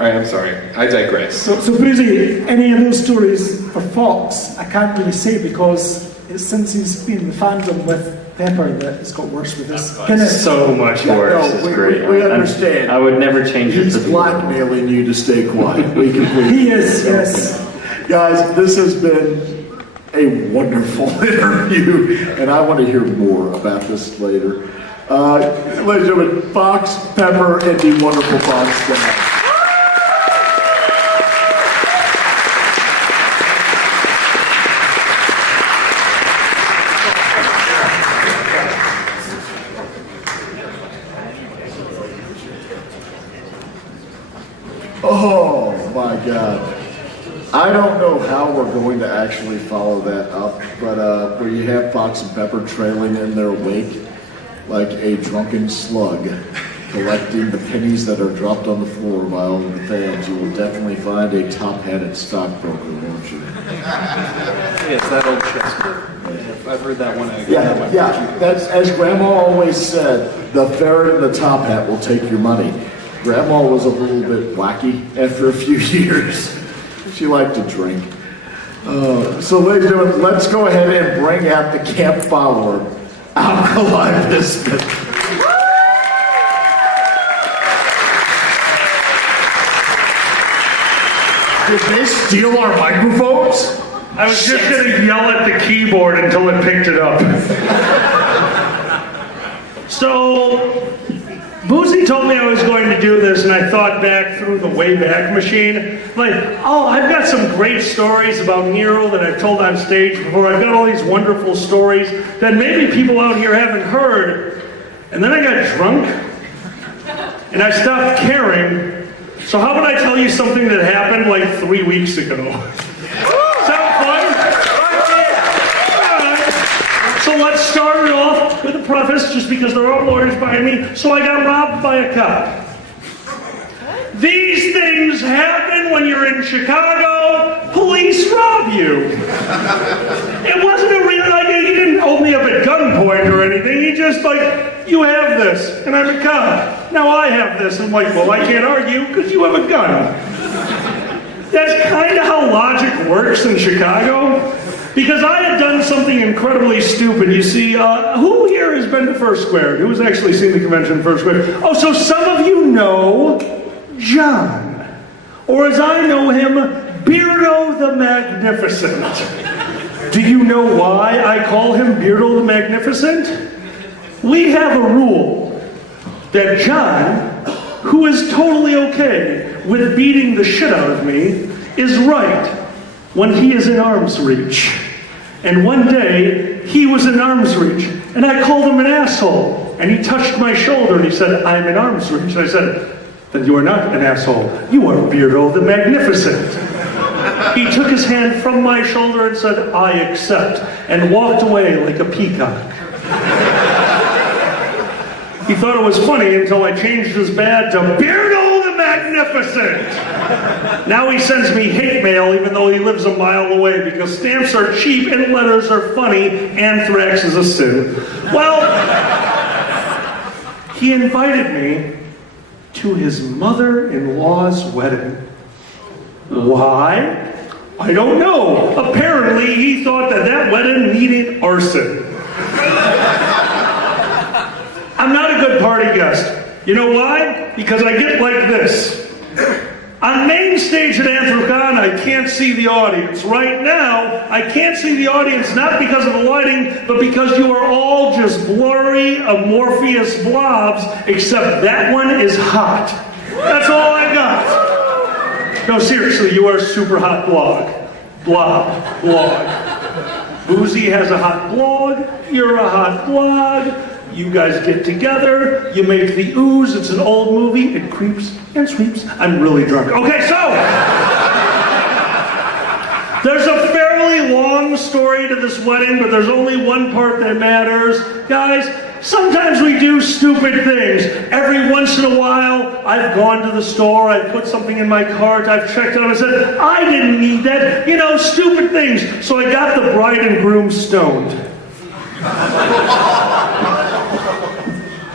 Alright, I'm sorry. I digress. So Boozy, any of those stories for Fox, I can't really say because it's since he's been in the fandom with Pepper that it's got worse with this Guinness. So much worse. It's great. We understand. I would never change it He's for the blackmailing you to stay quiet. We completely. He is, yes. Guys, this has been a wonderful interview, and I want to hear more about this later. Ladies and gentlemen, Fox, Pepper, and the wonderful Fox staff. Oh my God. I don't know how we're going to actually follow that up, but where you have Fox and Pepper trailing in their wake like a drunken slug, collecting the pennies that are dropped on the floor by all of the fans, you will definitely find a top-hatted stockbroker, won't you? Yes, that old chestnut. I've heard that one. Yeah. That's, as Grandma always said, the ferret in the top hat will take your money. Grandma was a little bit wacky after a few years. She liked to drink. So ladies and gentlemen, let's go ahead and bring out the camp follower, Alkali Biscuit. Did they steal our microphones? I was just going to yell at the keyboard until it picked it up. So, Boozy told me I was going to do this, and I thought back through the Wayback Machine. Like, oh, I've got some great stories about Nero that I've told on stage before. I've got all these wonderful stories that maybe people out here haven't heard. And then I got drunk, and I stopped caring. So how about I tell you something that happened like 3 weeks ago? Sound fun? So let's start it off with a preface, just because there are lawyers behind me. So I got robbed by a cop. These things happen when you're in Chicago. Police rob you. It wasn't a real, like, he didn't hold me up at gunpoint or anything. He just like, you have this, and I'm a cop. Now I have this. I'm like, well, I can't argue because you have a gun. That's kind of how logic works in Chicago. Because I had done something incredibly stupid. You see, who here has been to First Square? Who's actually seen the convention in First Square? Oh, so some of you know John. Or as I know him, Beardo the Magnificent. Do you know why I call him Beardo the Magnificent? We have a rule that John, who is totally okay with beating the shit out of me, is right when he is in arm's reach. And one day, he was in arm's reach, and I called him an asshole. And he touched my shoulder, and he said, I'm in arm's reach. And I said, then you are not an asshole. You are Beardo the Magnificent. He took his hand from my shoulder and said, I accept, and walked away like a peacock. He thought it was funny until I changed his badge to Beardo the Magnificent. Now he sends me hate mail even though he lives a mile away because stamps are cheap and letters are funny. Anthrax is a sin. Well, he invited me to his mother-in-law's wedding. Why? I don't know. Apparently he thought that wedding needed arson. I'm not a good party guest. You know why? Because I get like this. On main stage at Anthrocon, I can't see the audience. Right now, I can't see the audience not because of the lighting, but because you are all just blurry, amorphous blobs, except that one is hot. That's all I got. No, seriously, you are a super hot blog. Boozy has a hot blog, you're a hot blog. You guys get together, you make the ooze, it's an old movie, it creeps and sweeps. I'm really drunk. Okay, so, there's a fairly long story to this wedding, but there's only one part that matters. Guys, sometimes we do stupid things. Every once in a while, I've gone to the store, I've put something in my cart, I've checked it out, I said, I didn't need that. You know, stupid things. So I got the bride and groom stoned.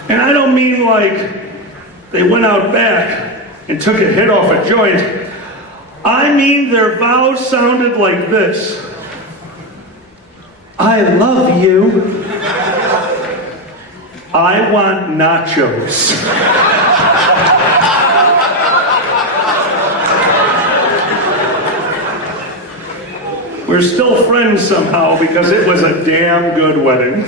And I don't mean like they went out back and took a hit off a joint. I mean, their vows sounded like this. I love you. I want nachos. We're still friends somehow because it was a damn good wedding.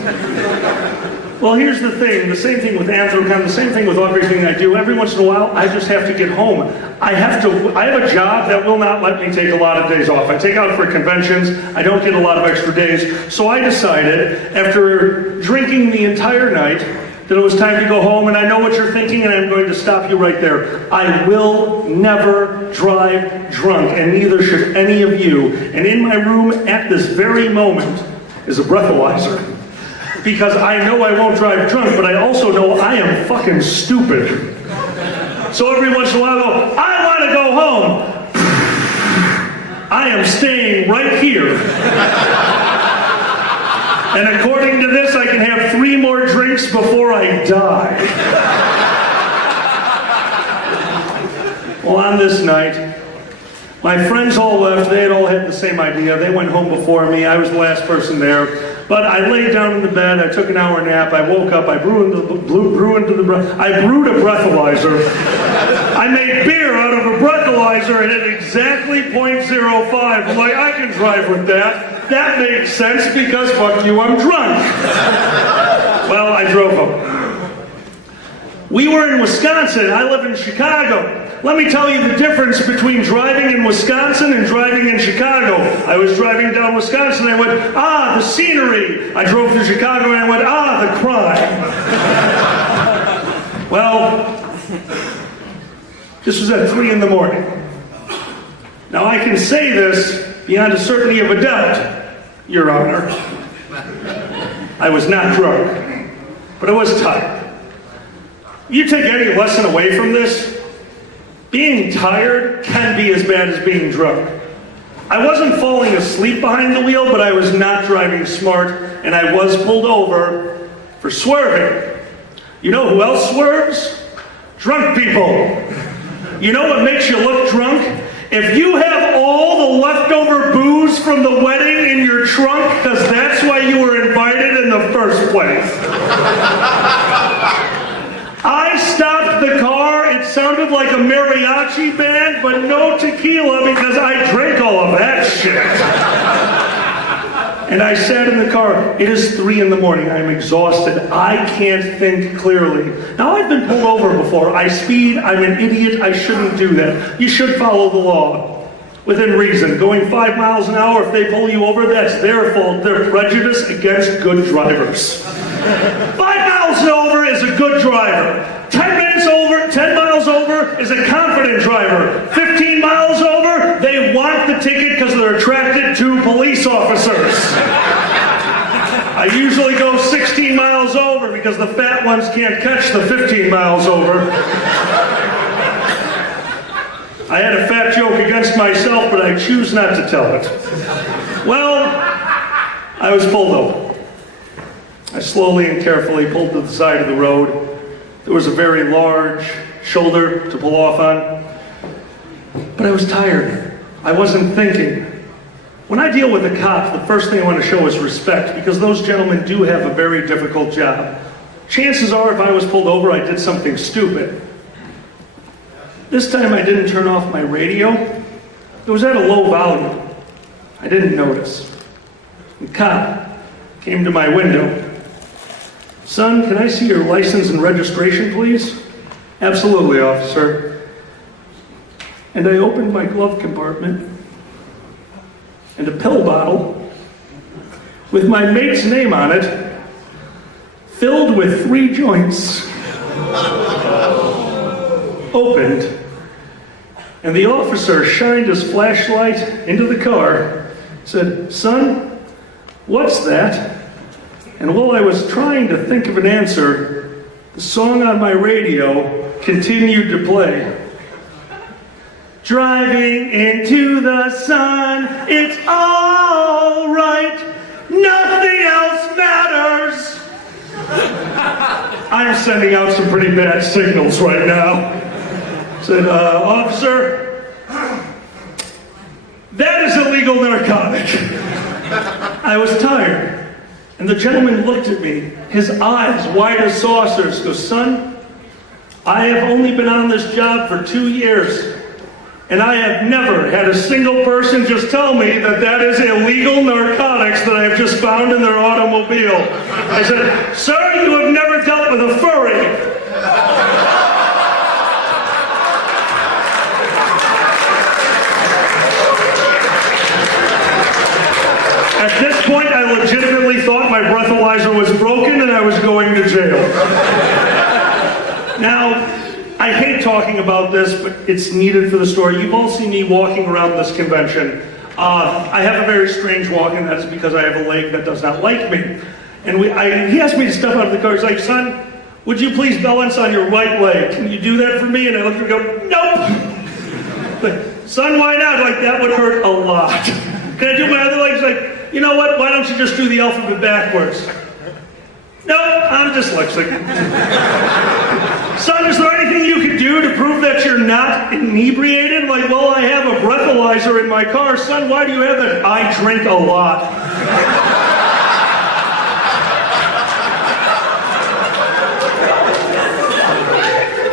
Well, here's the thing. The same thing with Anthrocon, the same thing with everything I do. Every once in a while, I just have to get home. I have a job that will not let me take a lot of days off. I take out for conventions. I don't get a lot of extra days. So I decided, after drinking the entire night, that it was time to go home, and I know what you're thinking, and I'm going to stop you right there. I will never drive drunk, and neither should any of you. And in my room at this very moment is a breathalyzer. Because I know I won't drive drunk, but I also know I am fucking stupid. So every once in a while I go, I want to go home. I am staying right here. And according to this, I can have 3 more drinks before I die. Well, on this night, my friends all left. They had all had the same idea. They went home before me. I was the last person there. But I laid down in the bed. I took an hour nap. I woke up. I brewed a breathalyzer. I made beer out of a breathalyzer and at exactly 0.05. I'm like, I can drive with that. That makes sense because fuck you, I'm drunk. Well, I drove home. We were in Wisconsin. I live in Chicago. Let me tell you the difference between driving in Wisconsin and driving in Chicago. I was driving down Wisconsin and I went, ah, the scenery. I drove through Chicago and I went, ah, the crime. Well, this was at 3 in the morning. Now I can say this beyond a certainty of a doubt, Your Honor. I was not drunk, but I was tired. You take any lesson away from this? Being tired can be as bad as being drunk. I wasn't falling asleep behind the wheel, but I was not driving smart, and I was pulled over for swerving. You know who else swerves? Drunk people. You know what makes you look drunk? If you have all the leftover booze from the wedding in your trunk, because that's why you were invited in the first place. I stopped the car. It sounded like a mariachi band, but no tequila because I drank all of that shit. And I sat in the car. It is 3 in the morning. I'm exhausted. I can't think clearly. Now, I've been pulled over before. I speed. I'm an idiot. I shouldn't do that. You should follow the law. Within reason. Going 5 miles an hour, if they pull you over, that's their fault. They're prejudiced against good drivers. 5 miles over is a good driver. 10 miles over is a confident driver. 15 miles over, they want the ticket because they're attracted to police officers. I usually go 16 miles over because the fat ones can't catch the 15 miles over. I had a fat joke against myself, but I choose not to tell it. Well, I was pulled over. I slowly and carefully pulled to the side of the road. There was a very large shoulder to pull off on. But I was tired. I wasn't thinking. When I deal with a cop, the first thing I want to show is respect, because those gentlemen do have a very difficult job. Chances are, if I was pulled over, I did something stupid. This time I didn't turn off my radio. It was at a low volume. I didn't notice. The cop came to my window. Son, can I see your license and registration, please? Absolutely, officer. And I opened my glove compartment, and a pill bottle with my mate's name on it, filled with 3 joints, opened, and the officer shined his flashlight into the car, said, "Son, what's that?" And while I was trying to think of an answer, the song on my radio continued to play. Driving into the sun, it's all right, nothing else matters. I'm sending out some pretty bad signals right now. Said, officer, I was tired. And the gentleman looked at me, his eyes wide as saucers, goes, son, I have only been on this job for 2 years, and I have never had a single person just tell me that that is illegal narcotics that I have just found in their automobile. I said, sir, you have never dealt with a furry. At this point, I legitimately thought my breathalyzer was broken and I was going to jail. Now, I hate talking about this, but it's needed for the story. You've all seen me walking around this convention. I have a very strange walk, and that's because I have a leg that does not like me. And he asked me to step out of the car. He's like, son, would you please balance on your right leg? Can you do that for me? And I looked at him and go, nope. But, son, why not? Like, that would hurt a lot. Can I do my other leg? He's like, you know what? Why don't you just do the alphabet backwards? No, I'm dyslexic. Son, is there anything you could do to prove that you're not inebriated? Like, well, I have a breathalyzer in my car. Son, why do you have that? I drink a lot.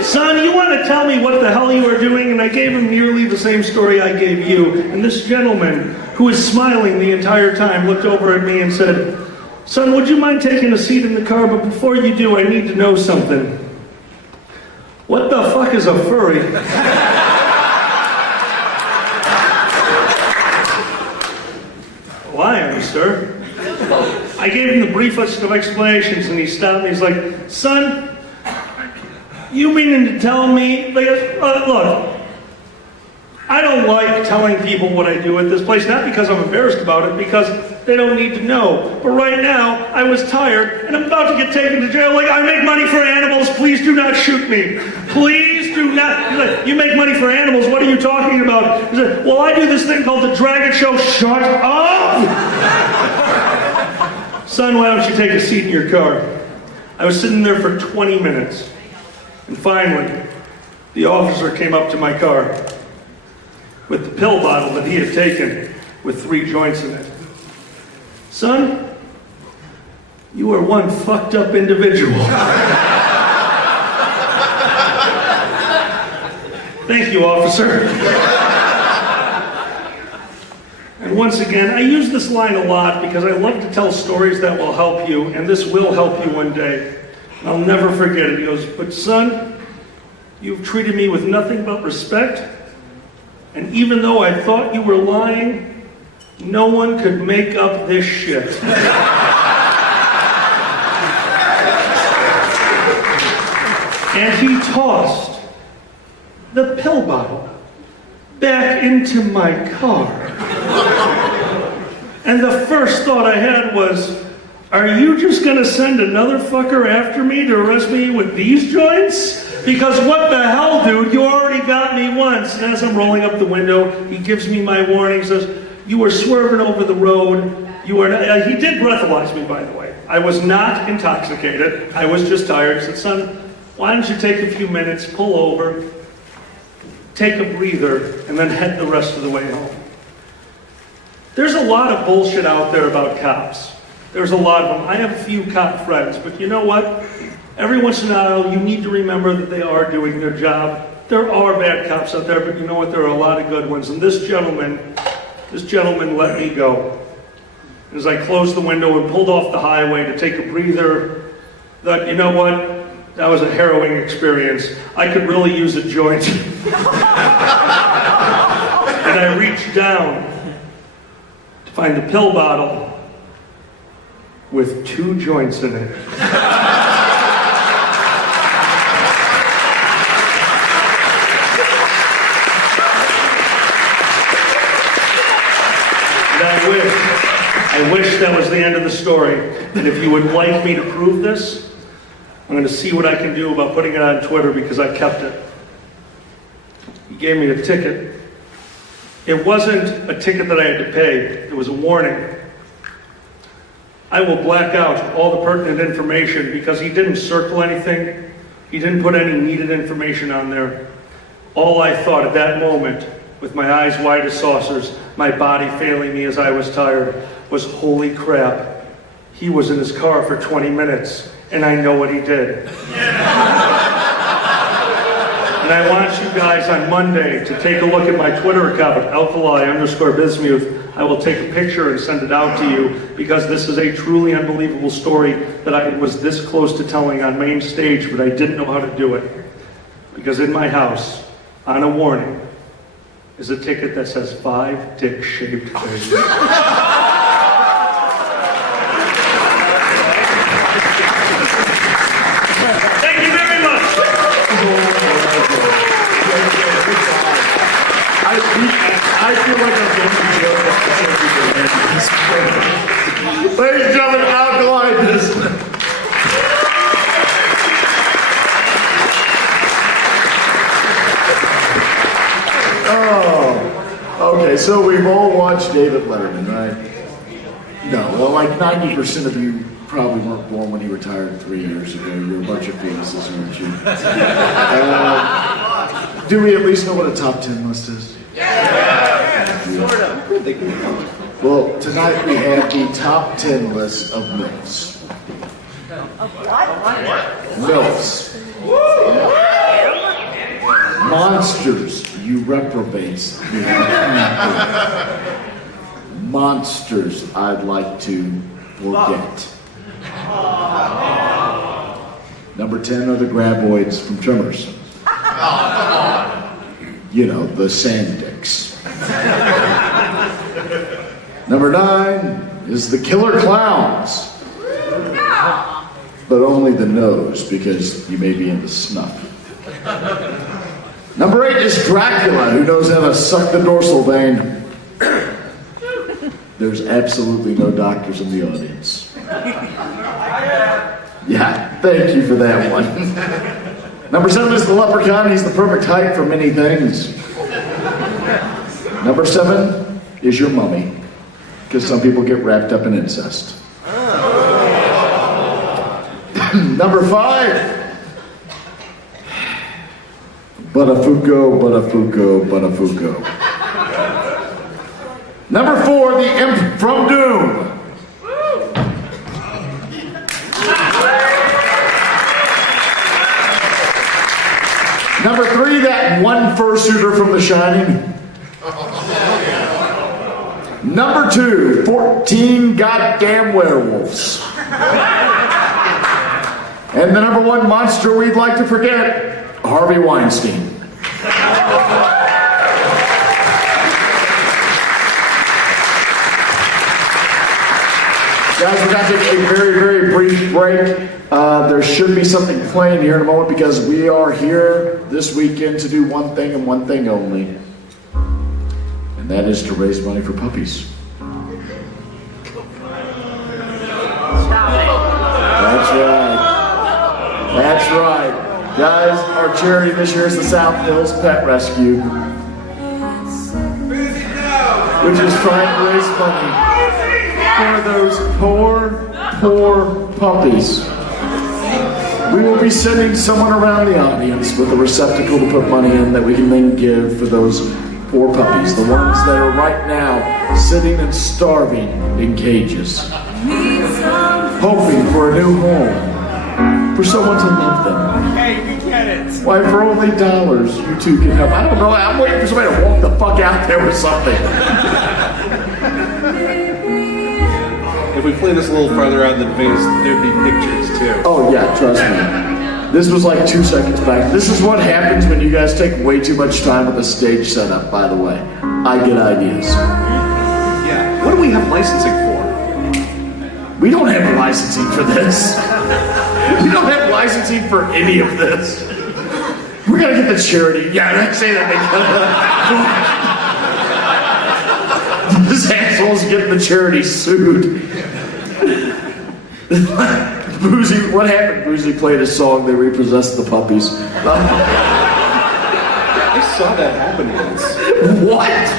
Son, you want to tell me what the hell you are doing? And I gave him nearly the same story I gave you. And this gentleman, who was smiling the entire time, looked over at me and said, son, would you mind taking a seat in the car? But before you do, I need to know something. What the fuck is a furry? Why am I, sir? I gave him the briefest of explanations, and he stopped me. He's like, son, you meaning to tell me, like, look, I don't like telling people what I do at this place, not because I'm embarrassed about it, because they don't need to know. But right now, I was tired, and I'm about to get taken to jail. Like, I make money for animals, please do not shoot me. Please do not. He's like, you make money for animals, what are you talking about? He's like, well, I do this thing called the Dragon Show. Shut up! Son, why don't you take a seat in your car? I was sitting there for 20 minutes. And finally, the officer came up to my car with the pill bottle that he had taken with 3 joints in it. Son, you are one fucked up individual. Thank you, officer. And once again, I use this line a lot because I love to tell stories that will help you, and this will help you one day. I'll never forget it. He goes, but son, you've treated me with nothing but respect, and even though I thought you were lying, no one could make up this shit. And he tossed the pill bottle back into my car. And the first thought I had was, are you just gonna send another fucker after me to arrest me with these joints? Because what the hell, dude, you already got me once. And as I'm rolling up the window, he gives me my warning, says, you were swerving over the road. You were not, he did breathalyze me, by the way. I was not intoxicated. I was just tired. He said, son, why don't you take a few minutes, pull over, take a breather, and then head the rest of the way home. There's a lot of bullshit out there about cops. There's a lot of them. I have a few cop friends, but you know what? Every once in a while, you need to remember that they are doing their job. There are bad cops out there, but you know what? There are a lot of good ones. And this gentleman let me go. As I closed the window and pulled off the highway to take a breather, thought, you know what? That was a harrowing experience. I could really use a joint. And I reached down to find the pill bottle with 2 joints in it. I wish that was the end of the story. And if you would like me to prove this, I'm going to see what I can do about putting it on Twitter because I kept it. He gave me a ticket. It wasn't a ticket that I had to pay. It was a warning. I will black out all the pertinent information because he didn't circle anything. He didn't put any needed information on there. All I thought at that moment, with my eyes wide as saucers, my body failing me as I was tired, was, holy crap, he was in his car for 20 minutes, and I know what he did. And I want you guys on Monday to take a look at my Twitter account, alphalai_bismuth. I will take a picture and send it out to you because this is a truly unbelievable story that I was this close to telling on main stage, but I didn't know how to do it. Because in my house, on a warning, is a ticket that says 5 dick-shaped things. Thank you very much. I feel like I'm going to joke. Ladies and gentlemen, Alkaline is. Oh, okay. So we've all watched David Letterman, right? No, well, like 90% of you probably weren't born when he retired 3 years ago. You're a bunch of fetuses, aren't you? Do we at least know what a top 10 list is? Sort of. Well, tonight we have the top 10 list of MILFs. MILFs. Monsters, you reprobates. Monsters I'd like to forget. Number 10 are the graboids from Tamers. You know, the sand dicks. Number 9 is the killer clowns. But only the nose, because you may be into snuff. Number 8 is Dracula, who knows how to suck the dorsal vein. There's absolutely no doctors in the audience. Yeah, thank you for that one. Number 7 is the leprechaun. He's the perfect height for many things. Number 7 is your mummy, because some people get wrapped up in incest. Number 5, Buttafuoco, Buttafuoco, Buttafuoco. Number 4, the imp from Doom. Number 3, that one fursuiter from The Shining. Number 2, 14 goddamn werewolves. And the number 1 monster we'd like to forget, Harvey Weinstein. Guys, we're going to take a very, very brief break. There should be something playing here in a moment because we are here this weekend to do one thing and one thing only. And that is to raise money for puppies. That's right. That's right. Guys, our charity this year is the South Hills Pet Rescue, which is trying to raise money for those poor puppies. We will be sending someone around the audience with a receptacle to put money in that we can then give for those poor puppies, the ones that are right now sitting and starving in cages, hoping for a new home, for someone to love them. Hey, we get it. Why, for only dollars, you two can help. I don't know, I'm waiting for somebody to walk the fuck out there with something. If we play this a little farther out in advance, there'd be pictures too. Oh yeah, trust me. This was like 2 seconds back. This is what happens when you guys take way too much time with the stage setup, by the way. I get ideas. Yeah. What do we have licensing for? We don't have licensing for this. We don't have licensing for any of this. We're gonna get the charity. Yeah, I say that because this asshole's getting the charity sued. Boozy, what happened? Boozy played a song, they repossessed the puppies. I saw that happen once. What?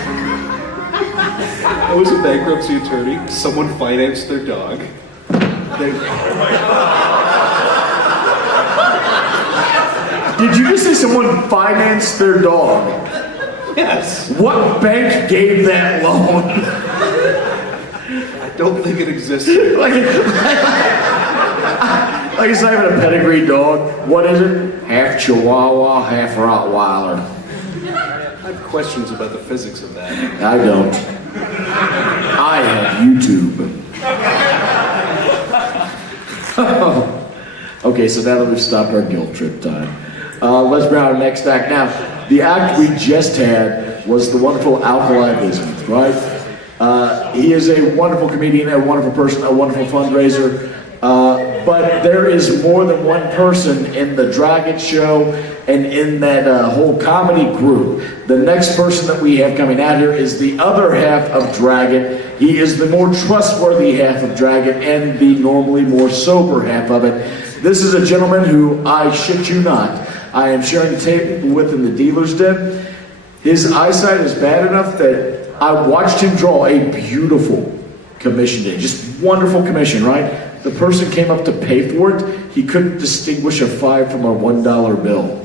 I was a bankruptcy attorney. Someone financed their dog. Did you just say someone financed their dog? Yes. What bank gave that loan? Don't think it exists. like it's not even a pedigree dog. What is it? Half Chihuahua, half Rottweiler. I have questions about the physics of that. I don't. I have YouTube. Okay, so now that we've stopped our guilt trip time, let's bring our next act. Now, the act we just had was the wonderful Alkali Bismuth, right? He is a wonderful comedian, a wonderful person, a wonderful fundraiser. But there is more than one person in the Dragon show and in that whole comedy group. The next person that we have coming out here is the other half of Dragon. He is the more trustworthy half of Dragon and the normally more sober half of it. This is a gentleman who, I shit you not, I am sharing the table with in the dealer's den. His eyesight is bad enough that I watched him draw a beautiful commission day. Just wonderful commission, right? The person came up to pay for it. He couldn't distinguish a 5 from a $1 bill.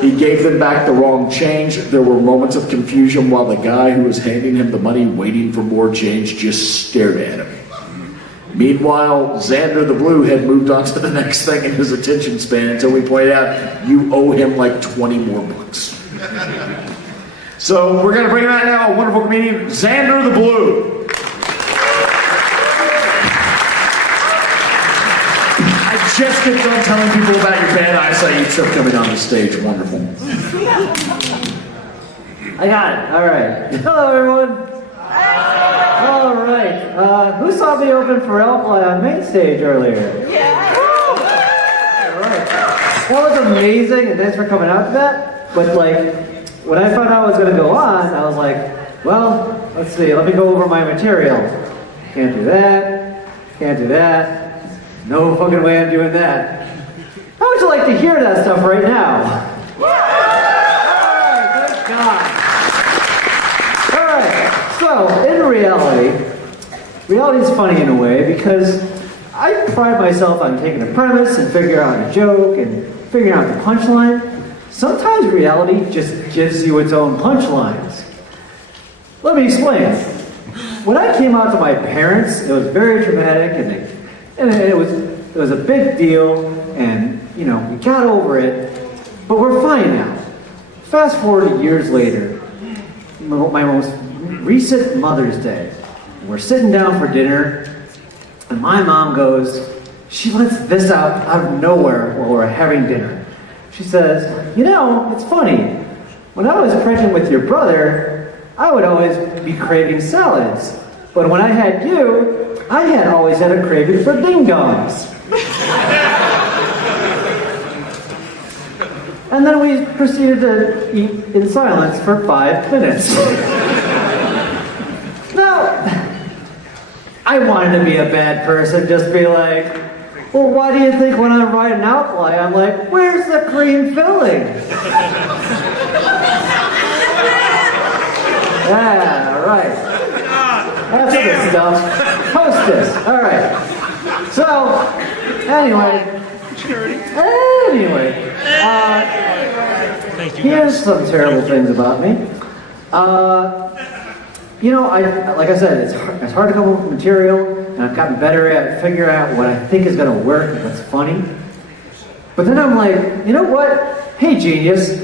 He gave them back the wrong change. There were moments of confusion while the guy who was handing him the money, waiting for more change, just stared at him. Meanwhile, Xander the Blue had moved on to the next thing in his attention span until we pointed out, you owe him like 20 more bucks. So we're going to bring out now a wonderful comedian, Xander the Blue. Just get done telling people about your bad eyesight. You trip coming on the stage. Wonderful. I got it. All right. Hello, everyone. All right. Who saw me open for Alkali on main stage earlier? Yeah. All right. That was amazing, and thanks for coming out to that. But like, when I found out I was going to go on, I was like, well, let's see. Let me go over my material. Can't do that. Can't do that. No fucking way I'm doing that. How would you like to hear that stuff right now? Alright, good God. Alright, so in reality is funny in a way because I pride myself on taking a premise and figuring out a joke and figuring out the punchline. Sometimes reality just gives you its own punchlines. Let me explain. When I came out to my parents, it was very dramatic and it was a big deal, and you know, we got over it, but we're fine now. Fast forward years later, my most recent Mother's Day, we're sitting down for dinner, and my mom goes, she lets this out of nowhere while we're having dinner. She says, you know, it's funny, when I was pregnant with your brother, I would always be craving salads, but when I had you, I had always had a craving for ding-dongs. And then we proceeded to eat in silence for 5 minutes. Now, I wanted to be a bad person, just be like, well, why do you think when I'm writing Alkali, I'm like, where's the cream filling? Yeah, right. That's good stuff. Hostess. All right. So, anyway, here's some terrible things about me. You know, like I said, it's hard to come up with material, and I've gotten better at figuring out what I think is going to work and what's funny. But then I'm like, you know what? Hey, genius,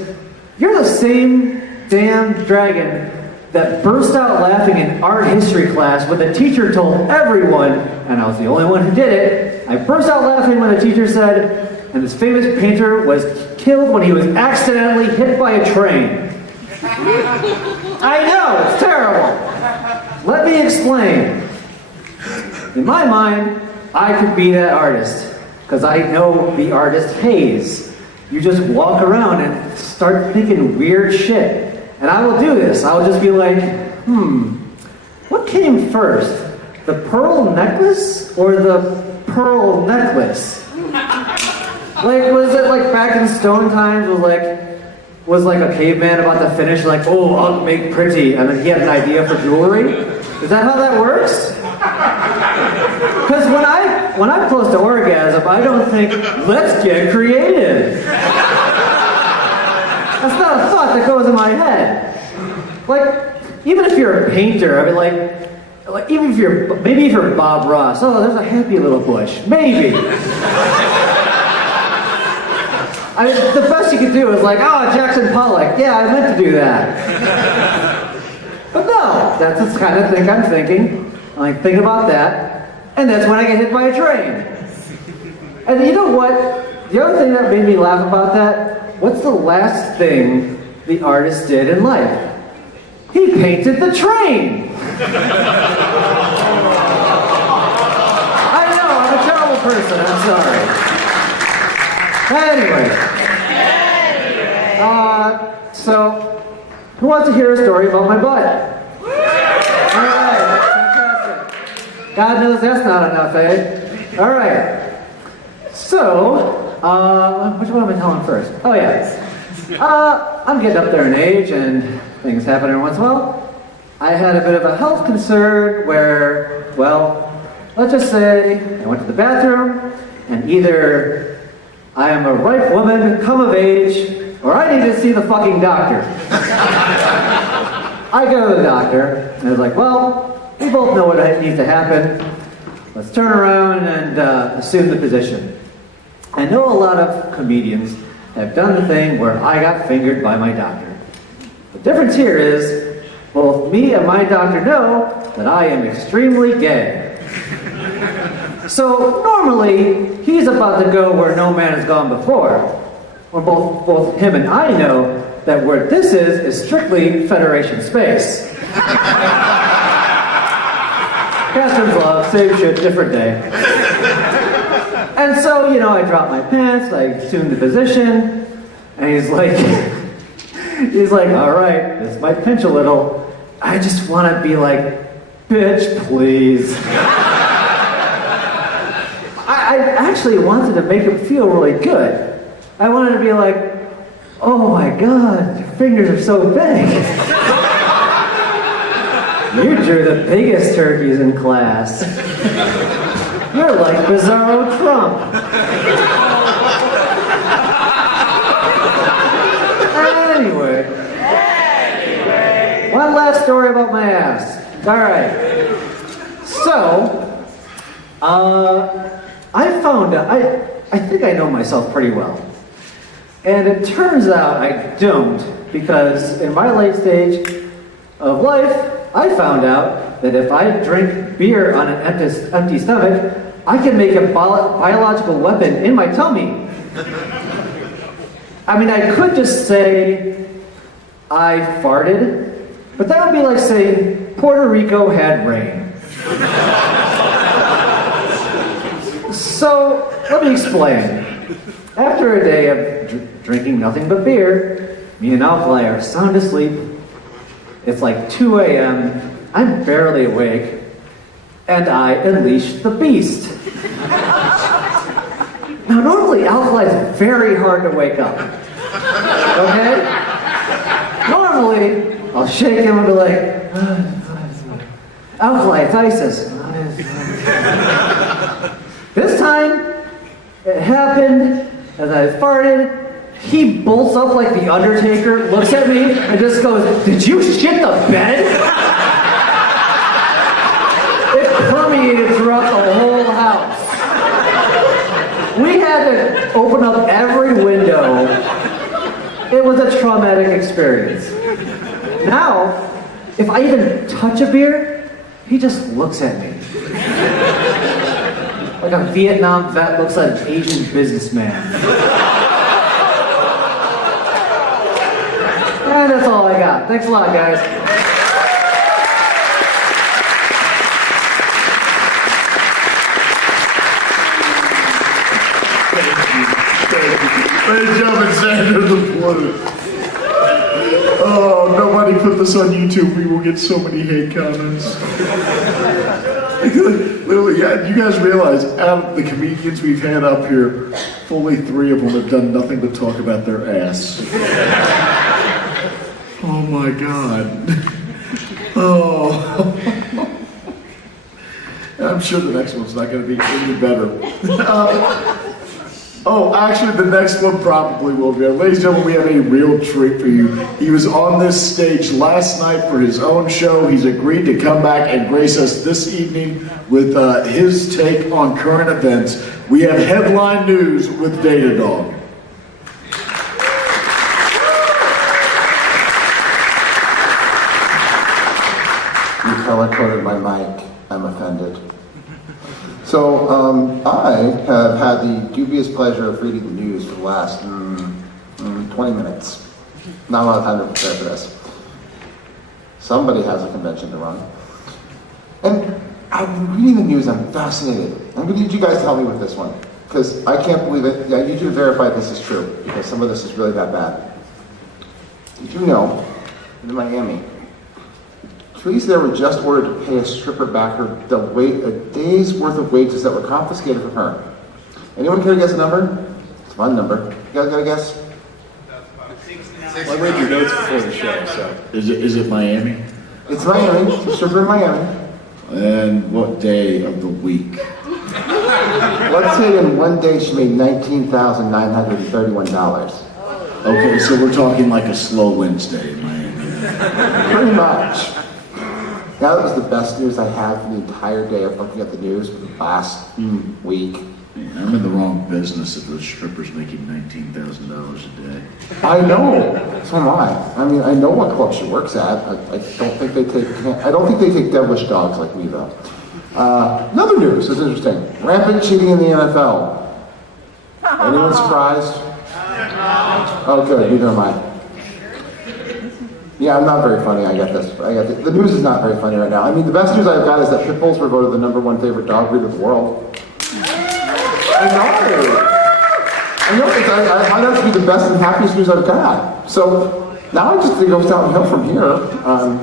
you're the same damn dragon that burst out laughing in art history class when the teacher told everyone, and I was the only one who did it, I burst out laughing when the teacher said, and this famous painter was killed when he was accidentally hit by a train. I know, it's terrible. Let me explain. In my mind, I could be that artist, because I know the artist Hayes. You just walk around and start thinking weird shit. And I will do this. I'll just be like, what came first? The pearl necklace or the pearl necklace? Like, was it like back in stone times was like a caveman about to finish like, oh, I'll make pretty, and then he had an idea for jewelry? Is that how that works? Because when I'm close to orgasm, I don't think, let's get creative. That's not a thought that goes in my head. Like, even if you're a painter, I mean, like, maybe if you're Bob Ross, oh, there's a happy little bush, maybe. I mean, the best you could do is like, oh, Jackson Pollock, yeah, I meant to do that. But no, that's the kind of thing I'm thinking. I'm like, think about that, and that's when I get hit by a train. And you know what? The other thing that made me laugh about that, what's the last thing the artist did in life? He painted the train! I know, I'm a terrible person, I'm sorry. Anyway. So, who wants to hear a story about my butt? Alright, fantastic. God knows that's not enough, eh? Alright. So, which one am I telling first? Oh yeah. I'm getting up there in age and things happen every once in a while. I had a bit of a health concern where, well, let's just say I went to the bathroom and either I am a ripe woman, come of age, or I need to see the fucking doctor. I go to the doctor and I was like, well, we both know what needs to happen. Let's turn around and assume the position. I know a lot of comedians have done the thing where I got fingered by my doctor. The difference here is, both me and my doctor know that I am extremely gay. So normally, he's about to go where no man has gone before. Or both him and I know that where this is strictly Federation space. Catherine's love, same shit, different day. And so, I drop my pants, I assume the position, and he's like, all right, this might pinch a little. I just want to be like, bitch, please. I actually wanted to make him feel really good. I wanted to be like, oh my God, your fingers are so big. You drew the biggest turkeys in class. You're like Bizarro Trump. Anyway. One last story about my ass. Alright. So, I found out, I think I know myself pretty well. And it turns out I don't, because in my late stage of life, I found out that if I drink beer on an empty stomach, I can make a biological weapon in my tummy. I mean, I could just say I farted, but that would be like saying Puerto Rico had rain. So, let me explain. After a day of drinking nothing but beer, me and Alfly are sound asleep. It's like 2 a.m., I'm barely awake, and I unleash the beast. Now, normally Alfly is very hard to wake up. Okay? Normally, I'll shake him and be like, Alfly, it's ISIS. This time, it happened as I farted. He bolts up like the Undertaker, looks at me, and just goes, did you shit the bed? It permeated throughout the whole house. We had to open up every window. It was a traumatic experience. Now, if I even touch a beer, he just looks at me. Like a Vietnam vet looks at an Asian businessman. And that's all I got. Thanks a lot, guys. Ladies and gentlemen, Sandra the Blue. Oh, nobody put this on YouTube. We will get so many hate comments. Literally, yeah, you guys realize out of the comedians we've had up here, fully 3 of them have done nothing but talk about their ass. Oh my God. Oh. I'm sure the next one's not going to be any better. Oh, actually, the next one probably will be. Ladies and gentlemen, we have a real treat for you. He was on this stage last night for his own show. He's agreed to come back and grace us this evening with his take on current events. We have headline news with Datadog. You color-coded my mic. I'm offended. So, I have had the dubious pleasure of reading the news for the last 20 minutes. Not a lot of time to prepare for this. Somebody has a convention to run. And I'm reading the news, I'm fascinated. I'm going to need you guys to help me with this one. Because I can't believe it. I need you to verify this is true. Because some of this is really that bad. Did you know, in Miami, police there were just ordered to pay a stripper back a day's worth of wages that were confiscated from her. Anyone care to guess a number? It's a fun number. You guys got a guess? I read your notes before the show, so. Is it Miami? It's Miami. It's a stripper in Miami. And what day of the week? Let's say in one day she made $19,931. Okay, so we're talking like a slow Wednesday in Miami. Pretty much. Now that was the best news I had for the entire day of looking at the news for the last week. Man, I'm in the wrong business if those strippers making $19,000 a day. I know. So am I. I mean, I know what club she works at. I don't think they take devilish dogs like me though. Another news is interesting. Rampant cheating in the NFL. Anyone surprised? Oh, good. Neither am I. Yeah, I'm not very funny. I get this. The news is not very funny right now. I mean, the best news I've got is that pit bulls were voted the #1 favorite dog breed of the world. I know. I find out to be the best and happiest news I've got. So now I just think it goes downhill from here. I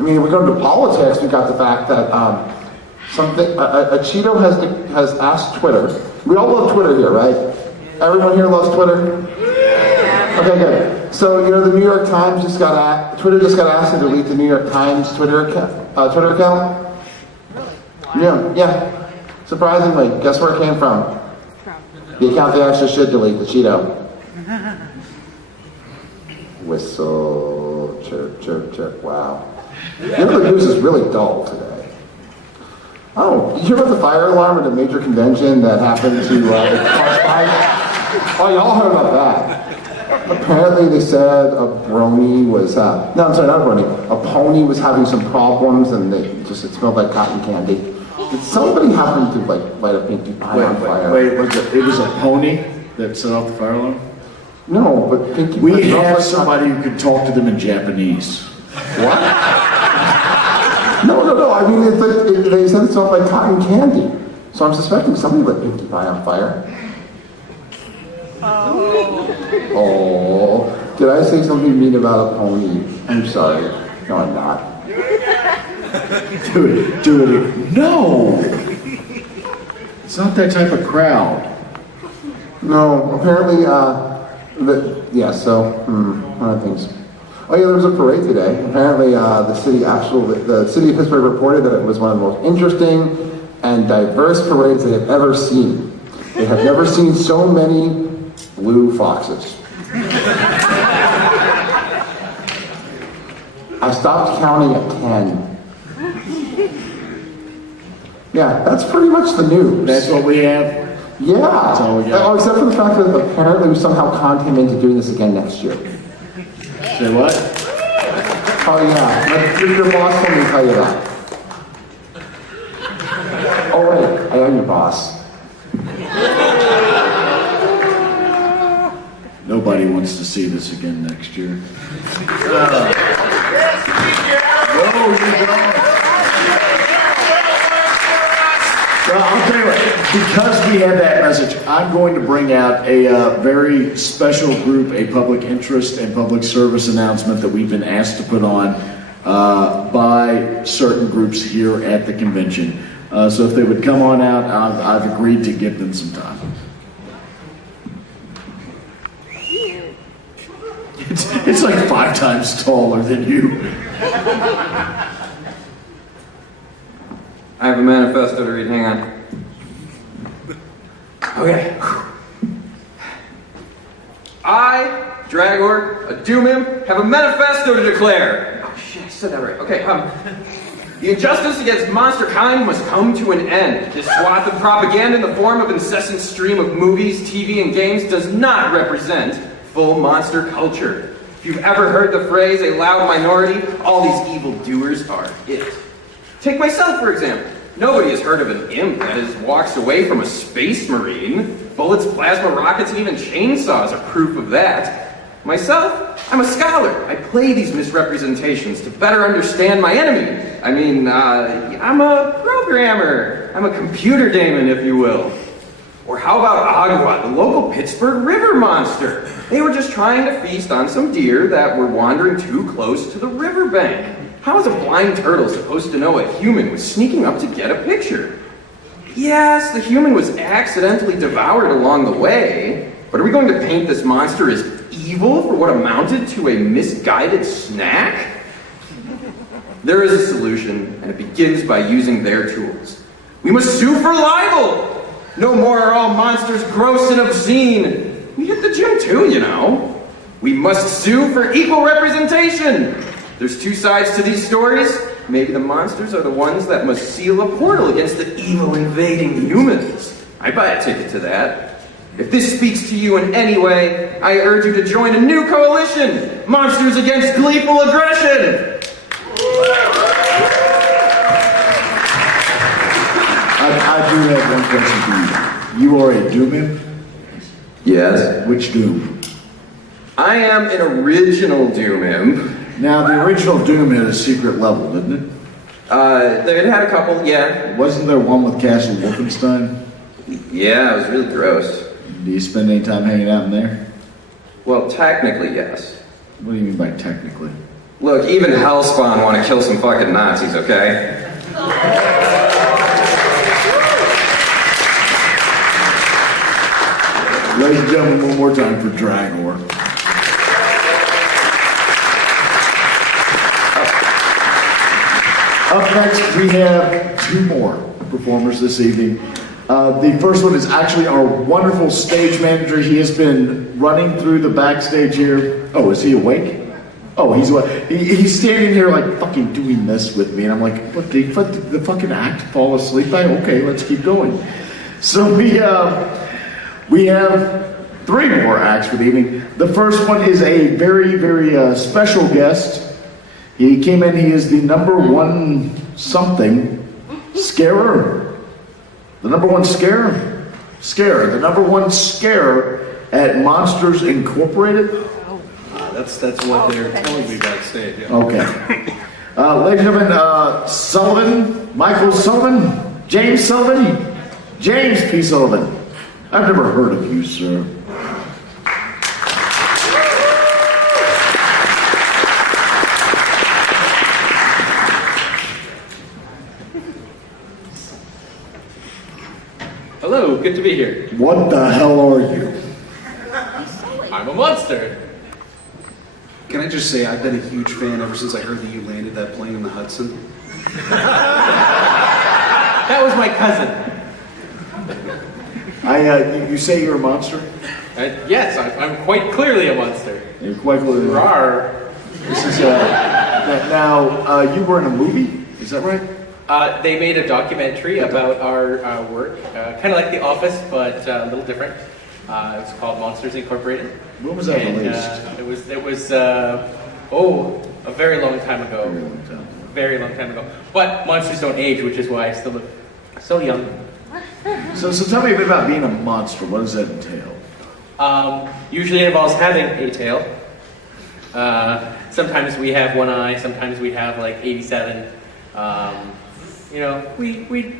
mean, if we go into politics, we got the fact that a Cheeto has asked Twitter. We all love Twitter here, right? Everyone here loves Twitter? Okay, good. So, you know, the New York Times Twitter just got asked to delete the New York Times Twitter account? Yeah. Surprisingly, guess where it came from? The account they actually should delete, the Cheeto. Whistle, chirp, chirp, chirp, wow. The other news is really dull today. Oh, did you hear about the fire alarm at a major convention that happened to Oh, y'all heard about that. Apparently they said a brony was, no, I'm sorry, not a brony. A pony was having some problems and it smelled like cotton candy. Did somebody happen to light a pinky pie on fire? Wait, it was a pony that set off the fire alarm? No, but pinky We have somebody who can talk to them in Japanese. What? No. I mean, they said it smelled like cotton candy. So I'm suspecting somebody lit pinky pie on fire. Oh, did I say something mean about a pony? I'm sorry. No, I'm not. Do it. No! It's not that type of crowd. No, apparently, one of the things. Oh yeah, there was a parade today. Apparently, the city of Pittsburgh reported that it was one of the most interesting and diverse parades they have ever seen. They have never seen so many blue foxes. I stopped counting at 10. Yeah, that's pretty much the news. That's what we have? Yeah. That's all we got. Oh, except for the fact that apparently we somehow conned him into doing this again next year. Say what? Oh yeah, your boss told me to tell you that. Oh wait, I am your boss. Nobody wants to see this again next year. No, you don't. Well, I'll tell you what, because we have that message, I'm going to bring out a very special group, a public interest and public service announcement that we've been asked to put on by certain groups here at the convention. So if they would come on out, I've agreed to give them some time. It's like 5 times taller than you. I have a manifesto to read, hang on. Okay. I, Dragor, a Doomim, have a manifesto to declare. Oh shit, I said that right. Okay, the injustice against monster kind must come to an end. This swath of propaganda in the form of incessant stream of movies, TV, and games does not represent full monster culture. If you've ever heard the phrase, a loud minority, all these evildoers are it. Take myself, for example. Nobody has heard of an imp that walks away from a space marine. Bullets, plasma rockets, and even chainsaws are proof of that. Myself, I'm a scholar. I play these misrepresentations to better understand my enemy. I mean, I'm a programmer. I'm a computer daemon, if you will. Or how about Agua, the local Pittsburgh river monster? They were just trying to feast on some deer that were wandering too close to the riverbank. How is a blind turtle supposed to know a human was sneaking up to get a picture? Yes, the human was accidentally devoured along the way, but are we going to paint this monster as evil for what amounted to a misguided snack? There is a solution, and it begins by using their tools. We must sue for libel! No more are all monsters gross and obscene. We hit the gym too, you know. We must sue for equal representation. There's two sides to these stories. Maybe the monsters are the ones that must seal a portal against the evil invading humans. I buy a ticket to that. If this speaks to you in any way, I urge you to join a new coalition, Monsters Against Gleeful Aggression. I do have one question for you. You are a Doomim? Yes. Which Doom? I am an original Doomim. Now, the original Doom had a secret level, didn't it? It had a couple, yeah. Wasn't there one with Castle Wolfenstein? Yeah, it was really gross. Do you spend any time hanging out in there? Well, technically, yes. What do you mean by technically? Look, even Hellspawn want to kill some fucking Nazis, okay? Ladies and gentlemen, one more time for Dragor. Up next, we have two more performers this evening. The first one is actually our wonderful stage manager. He has been running through the backstage here. Oh, is he awake? Oh, he's awake. He's standing here like fucking doing this with me. And I'm like, what, did the fucking act fall asleep? Okay, let's keep going. So we have three more acts for the evening. The first one is a very, very special guest. He came in, he is the #1 something scarer. The #1 scarer? The #1 scarer at Monsters Incorporated. That's what they're telling me backstage. Yeah. Okay. Ladies and gentlemen, Sullivan, Michael Sullivan, James Sullivan, James P. Sullivan. I've never heard of you, sir. Hello, good to be here. What the hell are you? I'm a monster. Can I just say I've been a huge fan ever since I heard that you landed that plane in the Hudson. That was my cousin. You say you're a monster? Yes, I'm quite clearly a monster. You're quite clearly. Rawr. This is now you were in a movie, is that right? They made a documentary about our work, kind of like The Office, but a little different. It's called Monsters Incorporated. When was that released? It was a very long time ago. Very long time ago. But monsters don't age, which is why I still look so young. So tell me a bit about being a monster. What does that entail? Usually it involves having a tail. Sometimes we have one eye. Sometimes we have like 87. We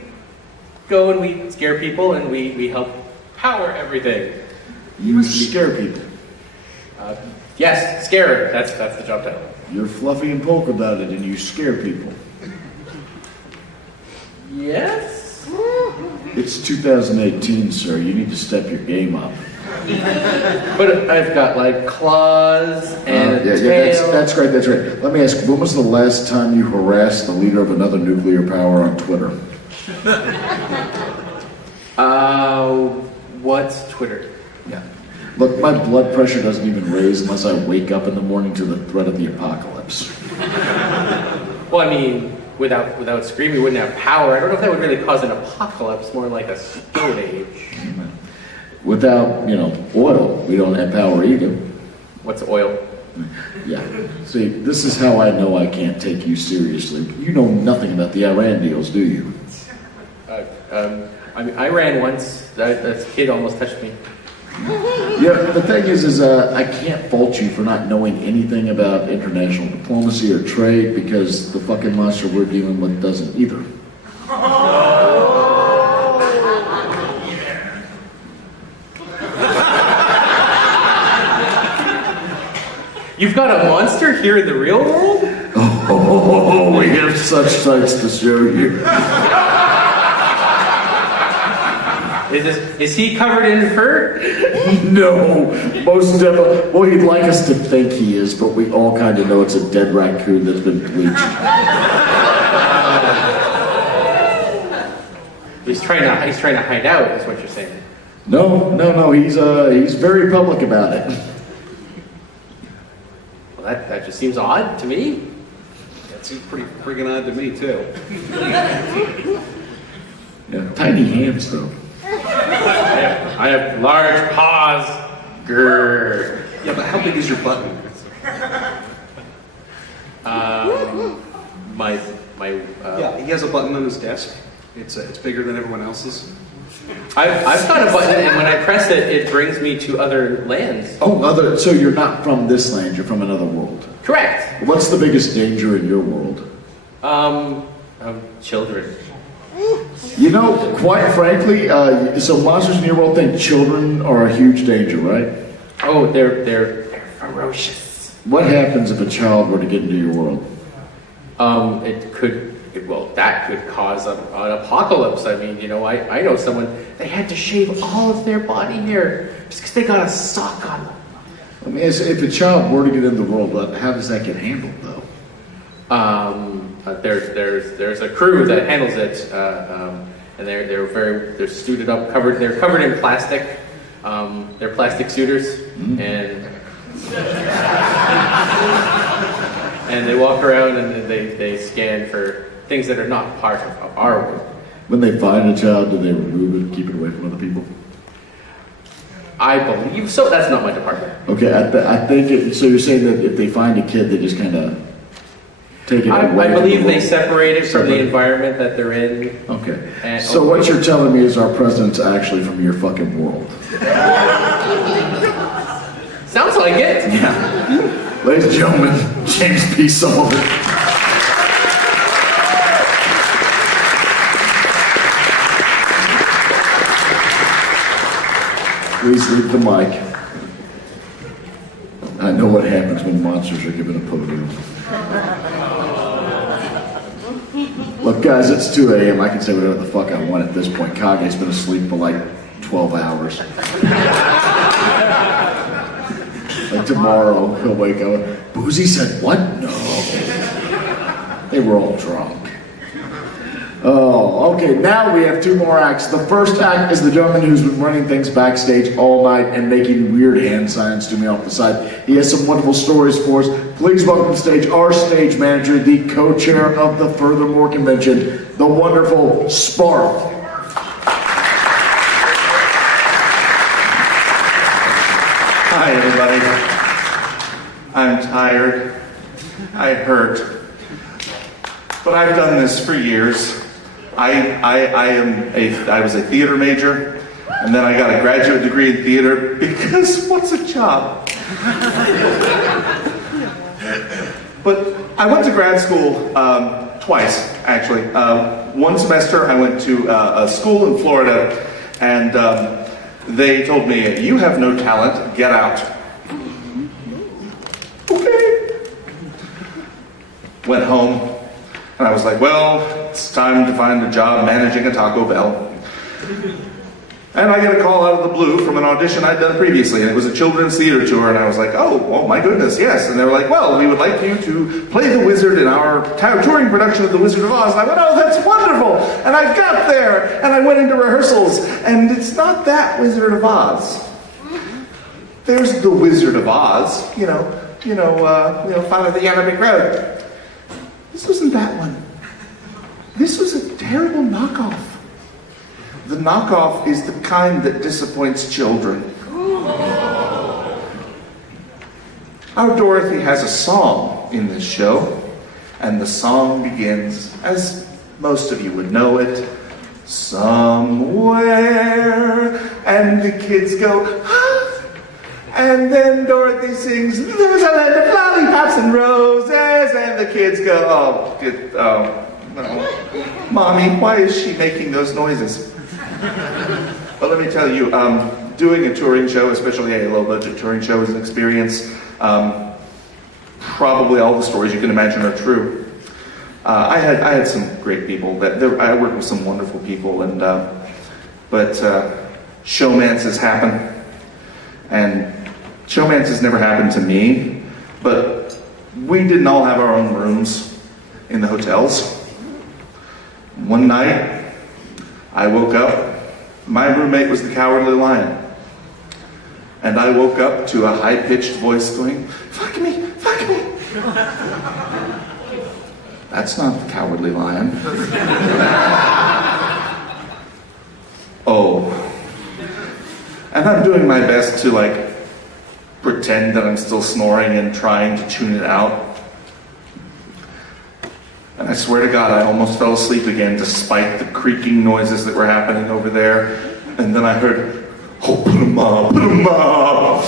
go and we scare people and we help power everything. You scare people? Yes, scare. That's the job title. You're fluffy and polka dotted and you scare people. Yes? It's 2018, sir. You need to step your game up. But I've got like claws and a tail. That's great. Let me ask, when was the last time you harassed the leader of another nuclear power on Twitter? What's Twitter? Yeah. Look, my blood pressure doesn't even raise unless I wake up in the morning to the threat of the apocalypse. Well, I mean, without screaming, we wouldn't have power. I don't know if that would really cause an apocalypse, more like a stone age. Without, oil, we don't have power either. What's oil? Yeah. See, this is how I know I can't take you seriously. You know nothing about the Iran deals, do you? I mean, I ran once. That kid almost touched me. Yeah, the thing is I can't fault you for not knowing anything about international diplomacy or trade because the fucking monster we're dealing with doesn't either. You've got a monster here in the real world? Oh, we have such sights to show you. Is he covered in fur? No, most definitely. Well, he'd like us to think he is, but we all kind of know it's a dead raccoon that's been bleached. He's trying to hide out, is what you're saying. No, he's very public about it. Well, that just seems odd to me. That seems pretty friggin' odd to me, too. Yeah, tiny hands, though. I have large paws. Grrr. Yeah, but how big is your button? Yeah, he has a button on his desk. It's bigger than everyone else's. I've got a button, and when I press it, it brings me to other lands. Oh, so you're not from this land, you're from another world. Correct. What's the biggest danger in your world? Children. Quite frankly, so monsters in your world think children are a huge danger, right? Oh, they're ferocious. What happens if a child were to get into your world? That could cause an apocalypse. I mean, I know someone, they had to shave all of their body hair just because they got a sock on them. I mean, if a child were to get into the world, how does that get handled, though? There's a crew that handles it, and they're suited up, they're covered in plastic. They're plastic suitors, and they walk around and they scan for things that are not part of our world. When they find a child, do they remove it, keep it away from other people? I believe so. That's not my department. Okay, I think so you're saying that if they find a kid, they just kind of take it away? I believe they separate it from the environment that they're in. Okay. So what you're telling me is our president's actually from your fucking world. Sounds like it. Yeah. Ladies and gentlemen, James P. Sullivan. Please leave the mic. I know what happens when monsters are given a podium. Look, guys, it's 2 a.m. I can say whatever the fuck I want at this point. Kage's been asleep for like 12 hours. Like tomorrow, he'll wake up. Boozy said, what? No. They were all drunk. Oh, okay, now we have 2 more acts. The first act is the gentleman who's been running things backstage all night and making weird hand signs to me off the side. He has some wonderful stories for us. Please welcome to the stage our stage manager, the co-chair of the Furthermore Convention, the wonderful Sparth. Hi, everybody. I'm tired. I hurt. But I've done this for years. I was a theater major, and then I got a graduate degree in theater because what's a job? But I went to grad school twice, actually. One semester I went to a school in Florida, and they told me, you have no talent, get out. Okay. Went home. And I was like, well, it's time to find a job managing a Taco Bell. And I get a call out of the blue from an audition I'd done previously, and it was a children's theater tour, and I was like, oh my goodness, yes. And they were like, well, we would like you to play the wizard in our touring production of The Wizard of Oz. And I went, oh, that's wonderful. And I got there, and I went into rehearsals, and it's not that Wizard of Oz. There's the Wizard of Oz, follow the yellow brick road. This wasn't that one. This was a terrible knockoff. The knockoff is the kind that disappoints children. Our Dorothy has a song in this show, and the song begins, as most of you would know it, somewhere, and the kids go, ah! And then Dorothy sings, there's a land of lollipops and roses, and the kids go, oh, no. Mommy, why is she making those noises? But let me tell you, doing a touring show, especially a low-budget touring show, is an experience. Probably all the stories you can imagine are true. I had some great people. I worked with some wonderful people, but showmances happen, and showmances never happened to me. But we didn't all have our own rooms in the hotels. One night, I woke up. My roommate was the Cowardly Lion. And I woke up to a high-pitched voice going, fuck me, fuck me. That's not the Cowardly Lion. Oh. And I'm doing my best to, pretend that I'm still snoring and trying to tune it out. And I swear to God, I almost fell asleep again despite the creaking noises that were happening over there. And then I heard, oh, put 'em up, put 'em up.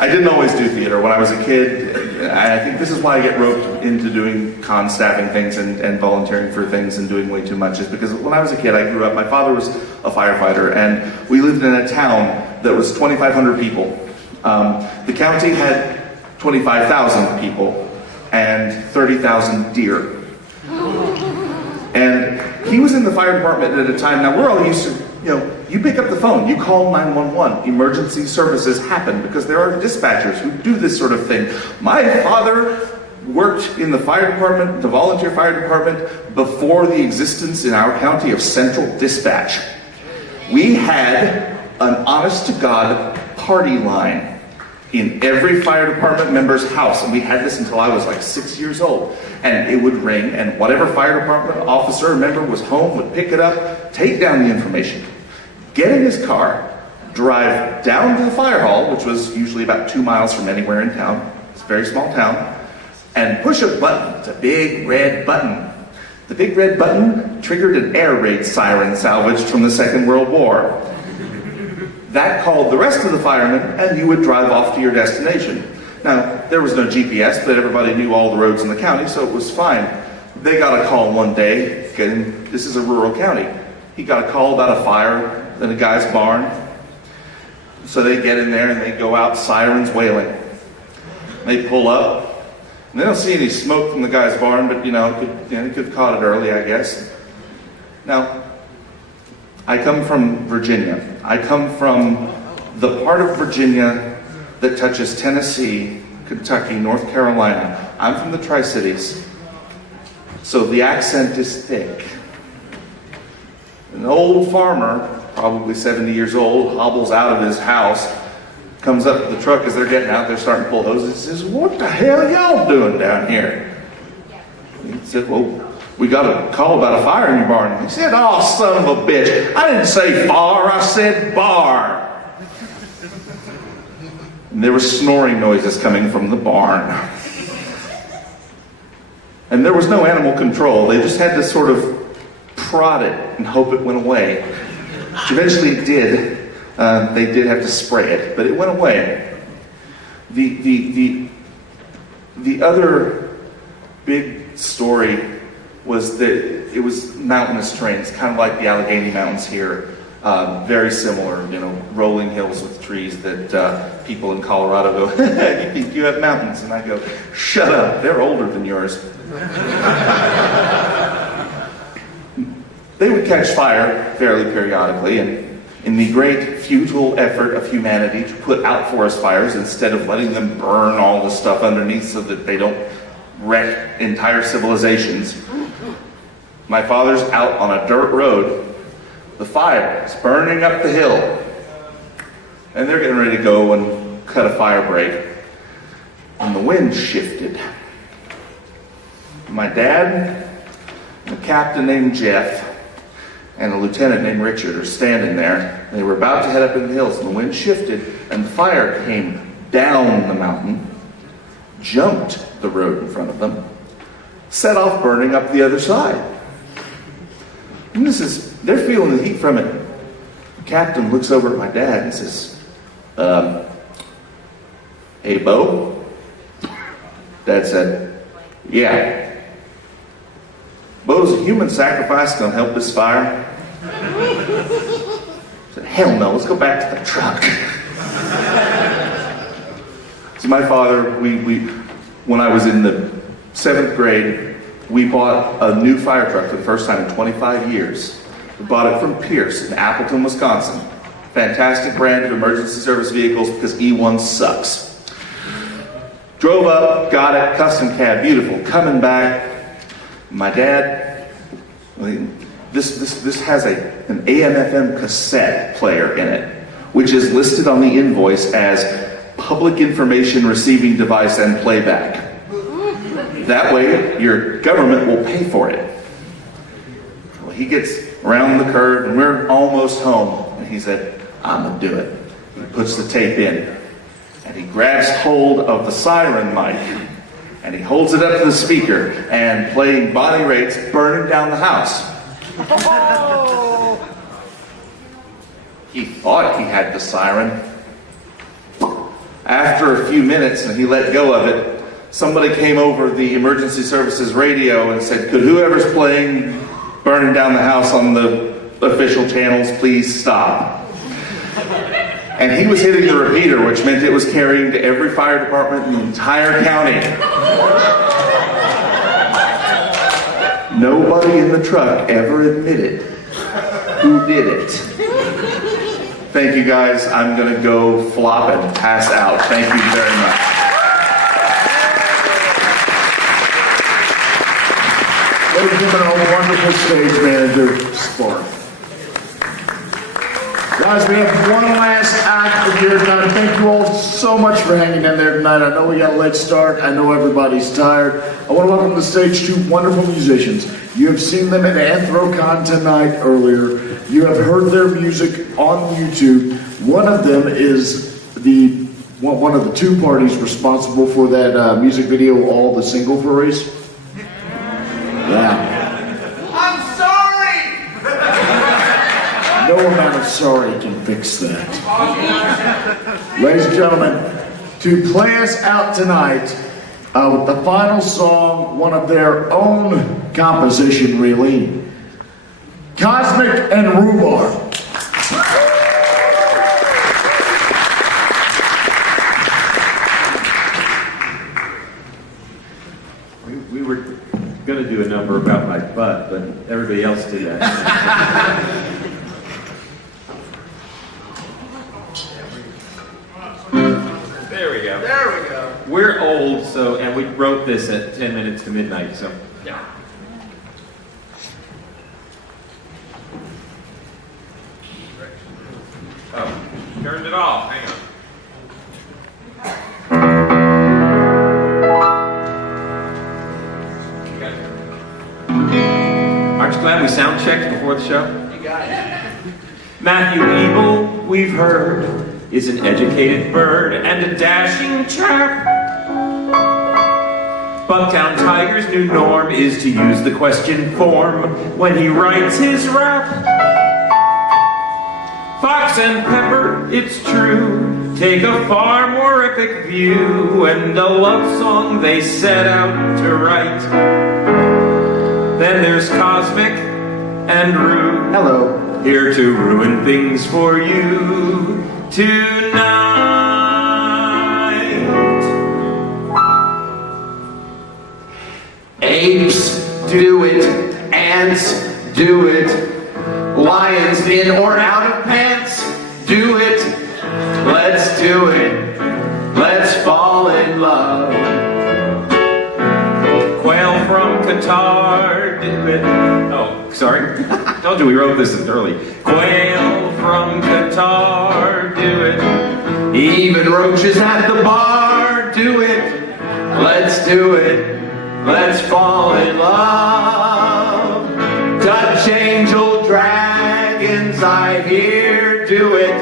I didn't always do theater. When I was a kid, I think this is why I get roped into doing con staffing things and volunteering for things and doing way too much, is because when I was a kid, I grew up, my father was a firefighter, and we lived in a town that was 2,500 people. The county had 25,000 people and 30,000 deer. And he was in the fire department at a time, now we're all used to, you pick up the phone, you call 911, emergency services happen because there are dispatchers who do this sort of thing. My father worked in the fire department, the volunteer fire department, before the existence in our county of central dispatch. We had an honest-to-God party line in every fire department member's house, and we had this until I was 6 years old. And it would ring, and whatever fire department officer or member was home would pick it up, take down the information, get in his car, drive down to the fire hall, which was usually about 2 miles from anywhere in town, it's a very small town, and push a button. It's a big red button. The big red button triggered an air raid siren salvaged from the Second World War. That called the rest of the firemen, and you would drive off to your destination. Now, there was no GPS, but everybody knew all the roads in the county, so it was fine. They got a call one day, and this is a rural county. He got a call about a fire in a guy's barn. So they get in there and they go out, sirens wailing. They pull up, and they don't see any smoke from the guy's barn, but they could have caught it early, I guess. Now, I come from Virginia. I come from the part of Virginia that touches Tennessee, Kentucky, North Carolina. I'm from the Tri-Cities. So the accent is thick. An old farmer, probably 70 years old, hobbles out of his house, comes up to the truck as they're getting out, they're starting to pull hoses, and says, what the hell are y'all doing down here? He said, well, we got a call about a fire in your barn. He said, oh, son of a bitch. I didn't say far, I said bar. And there were snoring noises coming from the barn. And there was no animal control. They just had to sort of prod it and hope it went away. Which eventually it did. They did have to spray it, but it went away. The other big story was that it was mountainous terrains, kind of like the Allegheny Mountains here. Very similar, rolling hills with trees that people in Colorado go, you think you have mountains? And I go, shut up, they're older than yours. They would catch fire fairly periodically, and in the great futile effort of humanity to put out forest fires instead of letting them burn all the stuff underneath so that they don't wreck entire civilizations, my father's out on a dirt road the fire is burning up the hill. And they're getting ready to go and cut a fire break. And the wind shifted. My dad, a captain named Jeff, and a lieutenant named Richard are standing there. They were about to head up in the hills, and the wind shifted, and the fire came down the mountain, jumped the road in front of them, set off burning up the other side. And they're feeling the heat from it. The captain looks over at my dad and says, hey, Bo? Dad said, yeah. Bo's a human sacrifice gonna help this fire? I said, hell no, let's go back to the truck. So my father, when I was in the 7th grade, we bought a new fire truck for the first time in 25 years. We bought it from Pierce in Appleton, Wisconsin. Fantastic brand of emergency service vehicles because E1 sucks. Drove up, got it, custom cab, beautiful. Coming back, my dad, this has an AM/FM cassette player in it, which is listed on the invoice as public information receiving device and playback. That way, your government will pay for it. Well, he gets around the curve, and we're almost home, and he said, I'm gonna do it. He puts the tape in, and he grabs hold of the siren mic, and he holds it up to the speaker, and playing Bonnie Raitt's Burning Down the House. He thought he had the siren. After a few minutes, and he let go of it, somebody came over the emergency services radio and said, could whoever's playing Burning Down the House on the official channels please stop? And he was hitting the repeater, which meant it was carrying to every fire department in the entire county. Nobody in the truck ever admitted who did it. Thank you guys. I'm gonna go flop and pass out. Thank you very much. Ladies and gentlemen, our wonderful stage manager, Spark. Guys, we have one last act here tonight. Thank you all so much for hanging in there tonight. I know we got a late start. I know everybody's tired. I want to welcome to the stage two wonderful musicians. You have seen them at Anthrocon tonight earlier. You have heard their music on YouTube. One of them is one of the two parties responsible for that music video, All the Single Furries. Yeah. No amount of sorry can fix that. Ladies and gentlemen, to play us out tonight with the final song, one of their own composition, really, Cosmic and Rhubarb. We were going to do a number about my butt, but everybody else did that. There we go. There we go. We're old, and we wrote this at 10 minutes to midnight, so. Yeah. Oh, turned it off. Hang on. Aren't you glad we sound checked before the show? You got it. Matthew Eagle, we've heard, is an educated bird and a dashing chap. Bucktown Tiger's new norm is to use the question form when he writes his rap. Fox and Pepper, it's true, take a far more epic view and a love song they set out to write. Then there's Cosmic and Rue. Hello. Here to ruin things for you tonight. Apes, do it. Ants, do it. Lions in or out of pants, do it. Let's do it. Let's fall in love. Quail from Qatar, do it. Oh, sorry. Told you we wrote this early. Quail from Qatar, do it. Even roaches at the bar, do it. Let's do it. Let's fall in love. Dutch angel dragons, I hear, do it.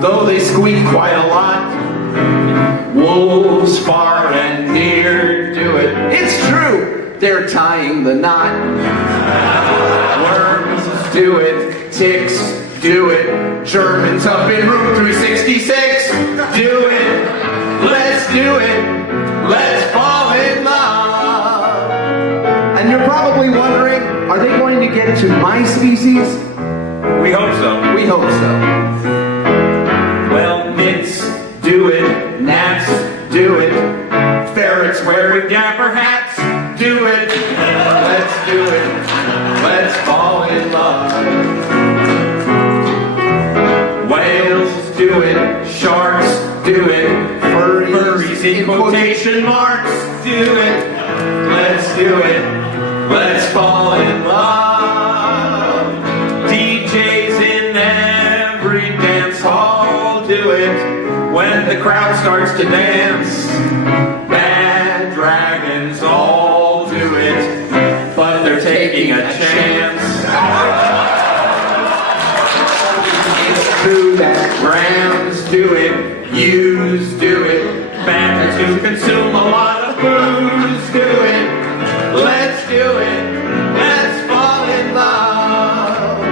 Though they squeak quite a lot. Wolves far and near, do it. It's true, they're tying the knot. Worms, do it. Ticks, do it. Germans up in room 366, do it. Let's do it. Let's fall in love. And you're probably wondering, are they going to get to my species? We hope so. We hope so. Well, nits, do it. Gnats, do it. Ferrets wearing dapper hats, do it. Let's do it. Let's fall in love. Whales, do it. Sharks, do it. Furries in quotation marks, do it. Let's do it. Let's fall in love. DJs in every dance hall, do it. When the crowd starts to dance, bad dragons all do it, but they're taking a chance. It's true that grams do it, ewes do it, bats who consume a lot of booze do it. Let's do it. Let's fall in love.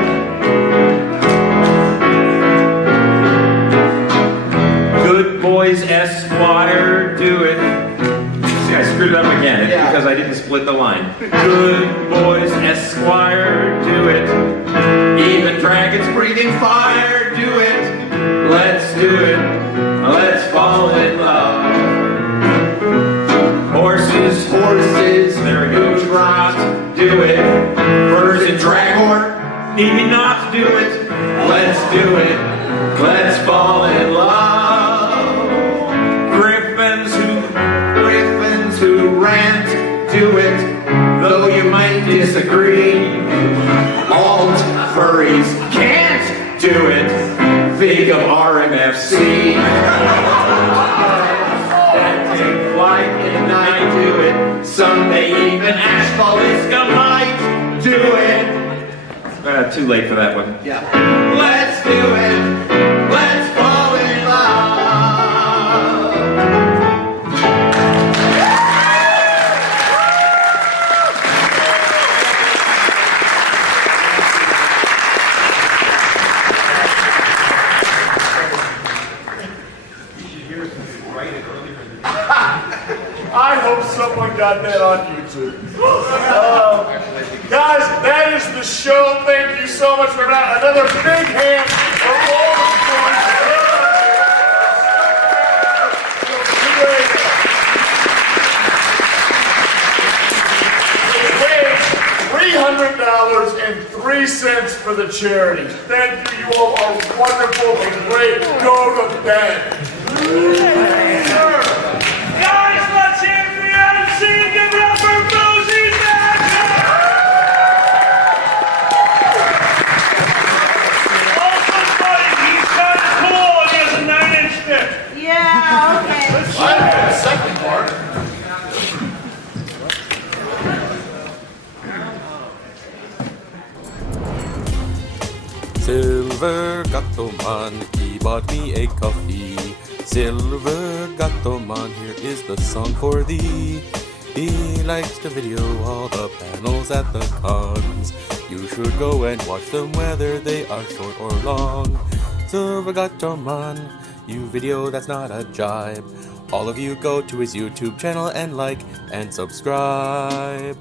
Good boys Esquire, do it. See, I screwed it up again. It's because I didn't split the line. Good boys Esquire, do it. Even dragons breathing fire, do it. Let's do it. Let's fall in love. Horses, they're huge rot, do it. Birds and dragor, need not do it. Let's do it. Let's fall in love. Griffins who rant, do it. Though you might disagree. Alt furries can't do it. Think of RMFC. That take flight in night, do it. Someday even Ashfall might do it. Too late for that one. Yeah. Let's do it. Let's fall in love. I hope someone got that on YouTube. Guys, that is the show. Thank you so much for that. Another big hand for all the $303 for the charity. Thank you. You all are wonderful and great. Go to bed. Guys, let's hear it for the MC. Give it up for Boozy back. Also funny, he's kind of cool and he has a 9-inch dick. Yeah, okay. I had a second part. Silver Gattoman, he bought me a coffee. Silver Gattoman, here is the song for thee. He likes to video all the panels at the cons. You should go and watch them whether they are short or long. Silver Gattoman, you video that's not a jibe. All of you go to his YouTube channel and like and subscribe.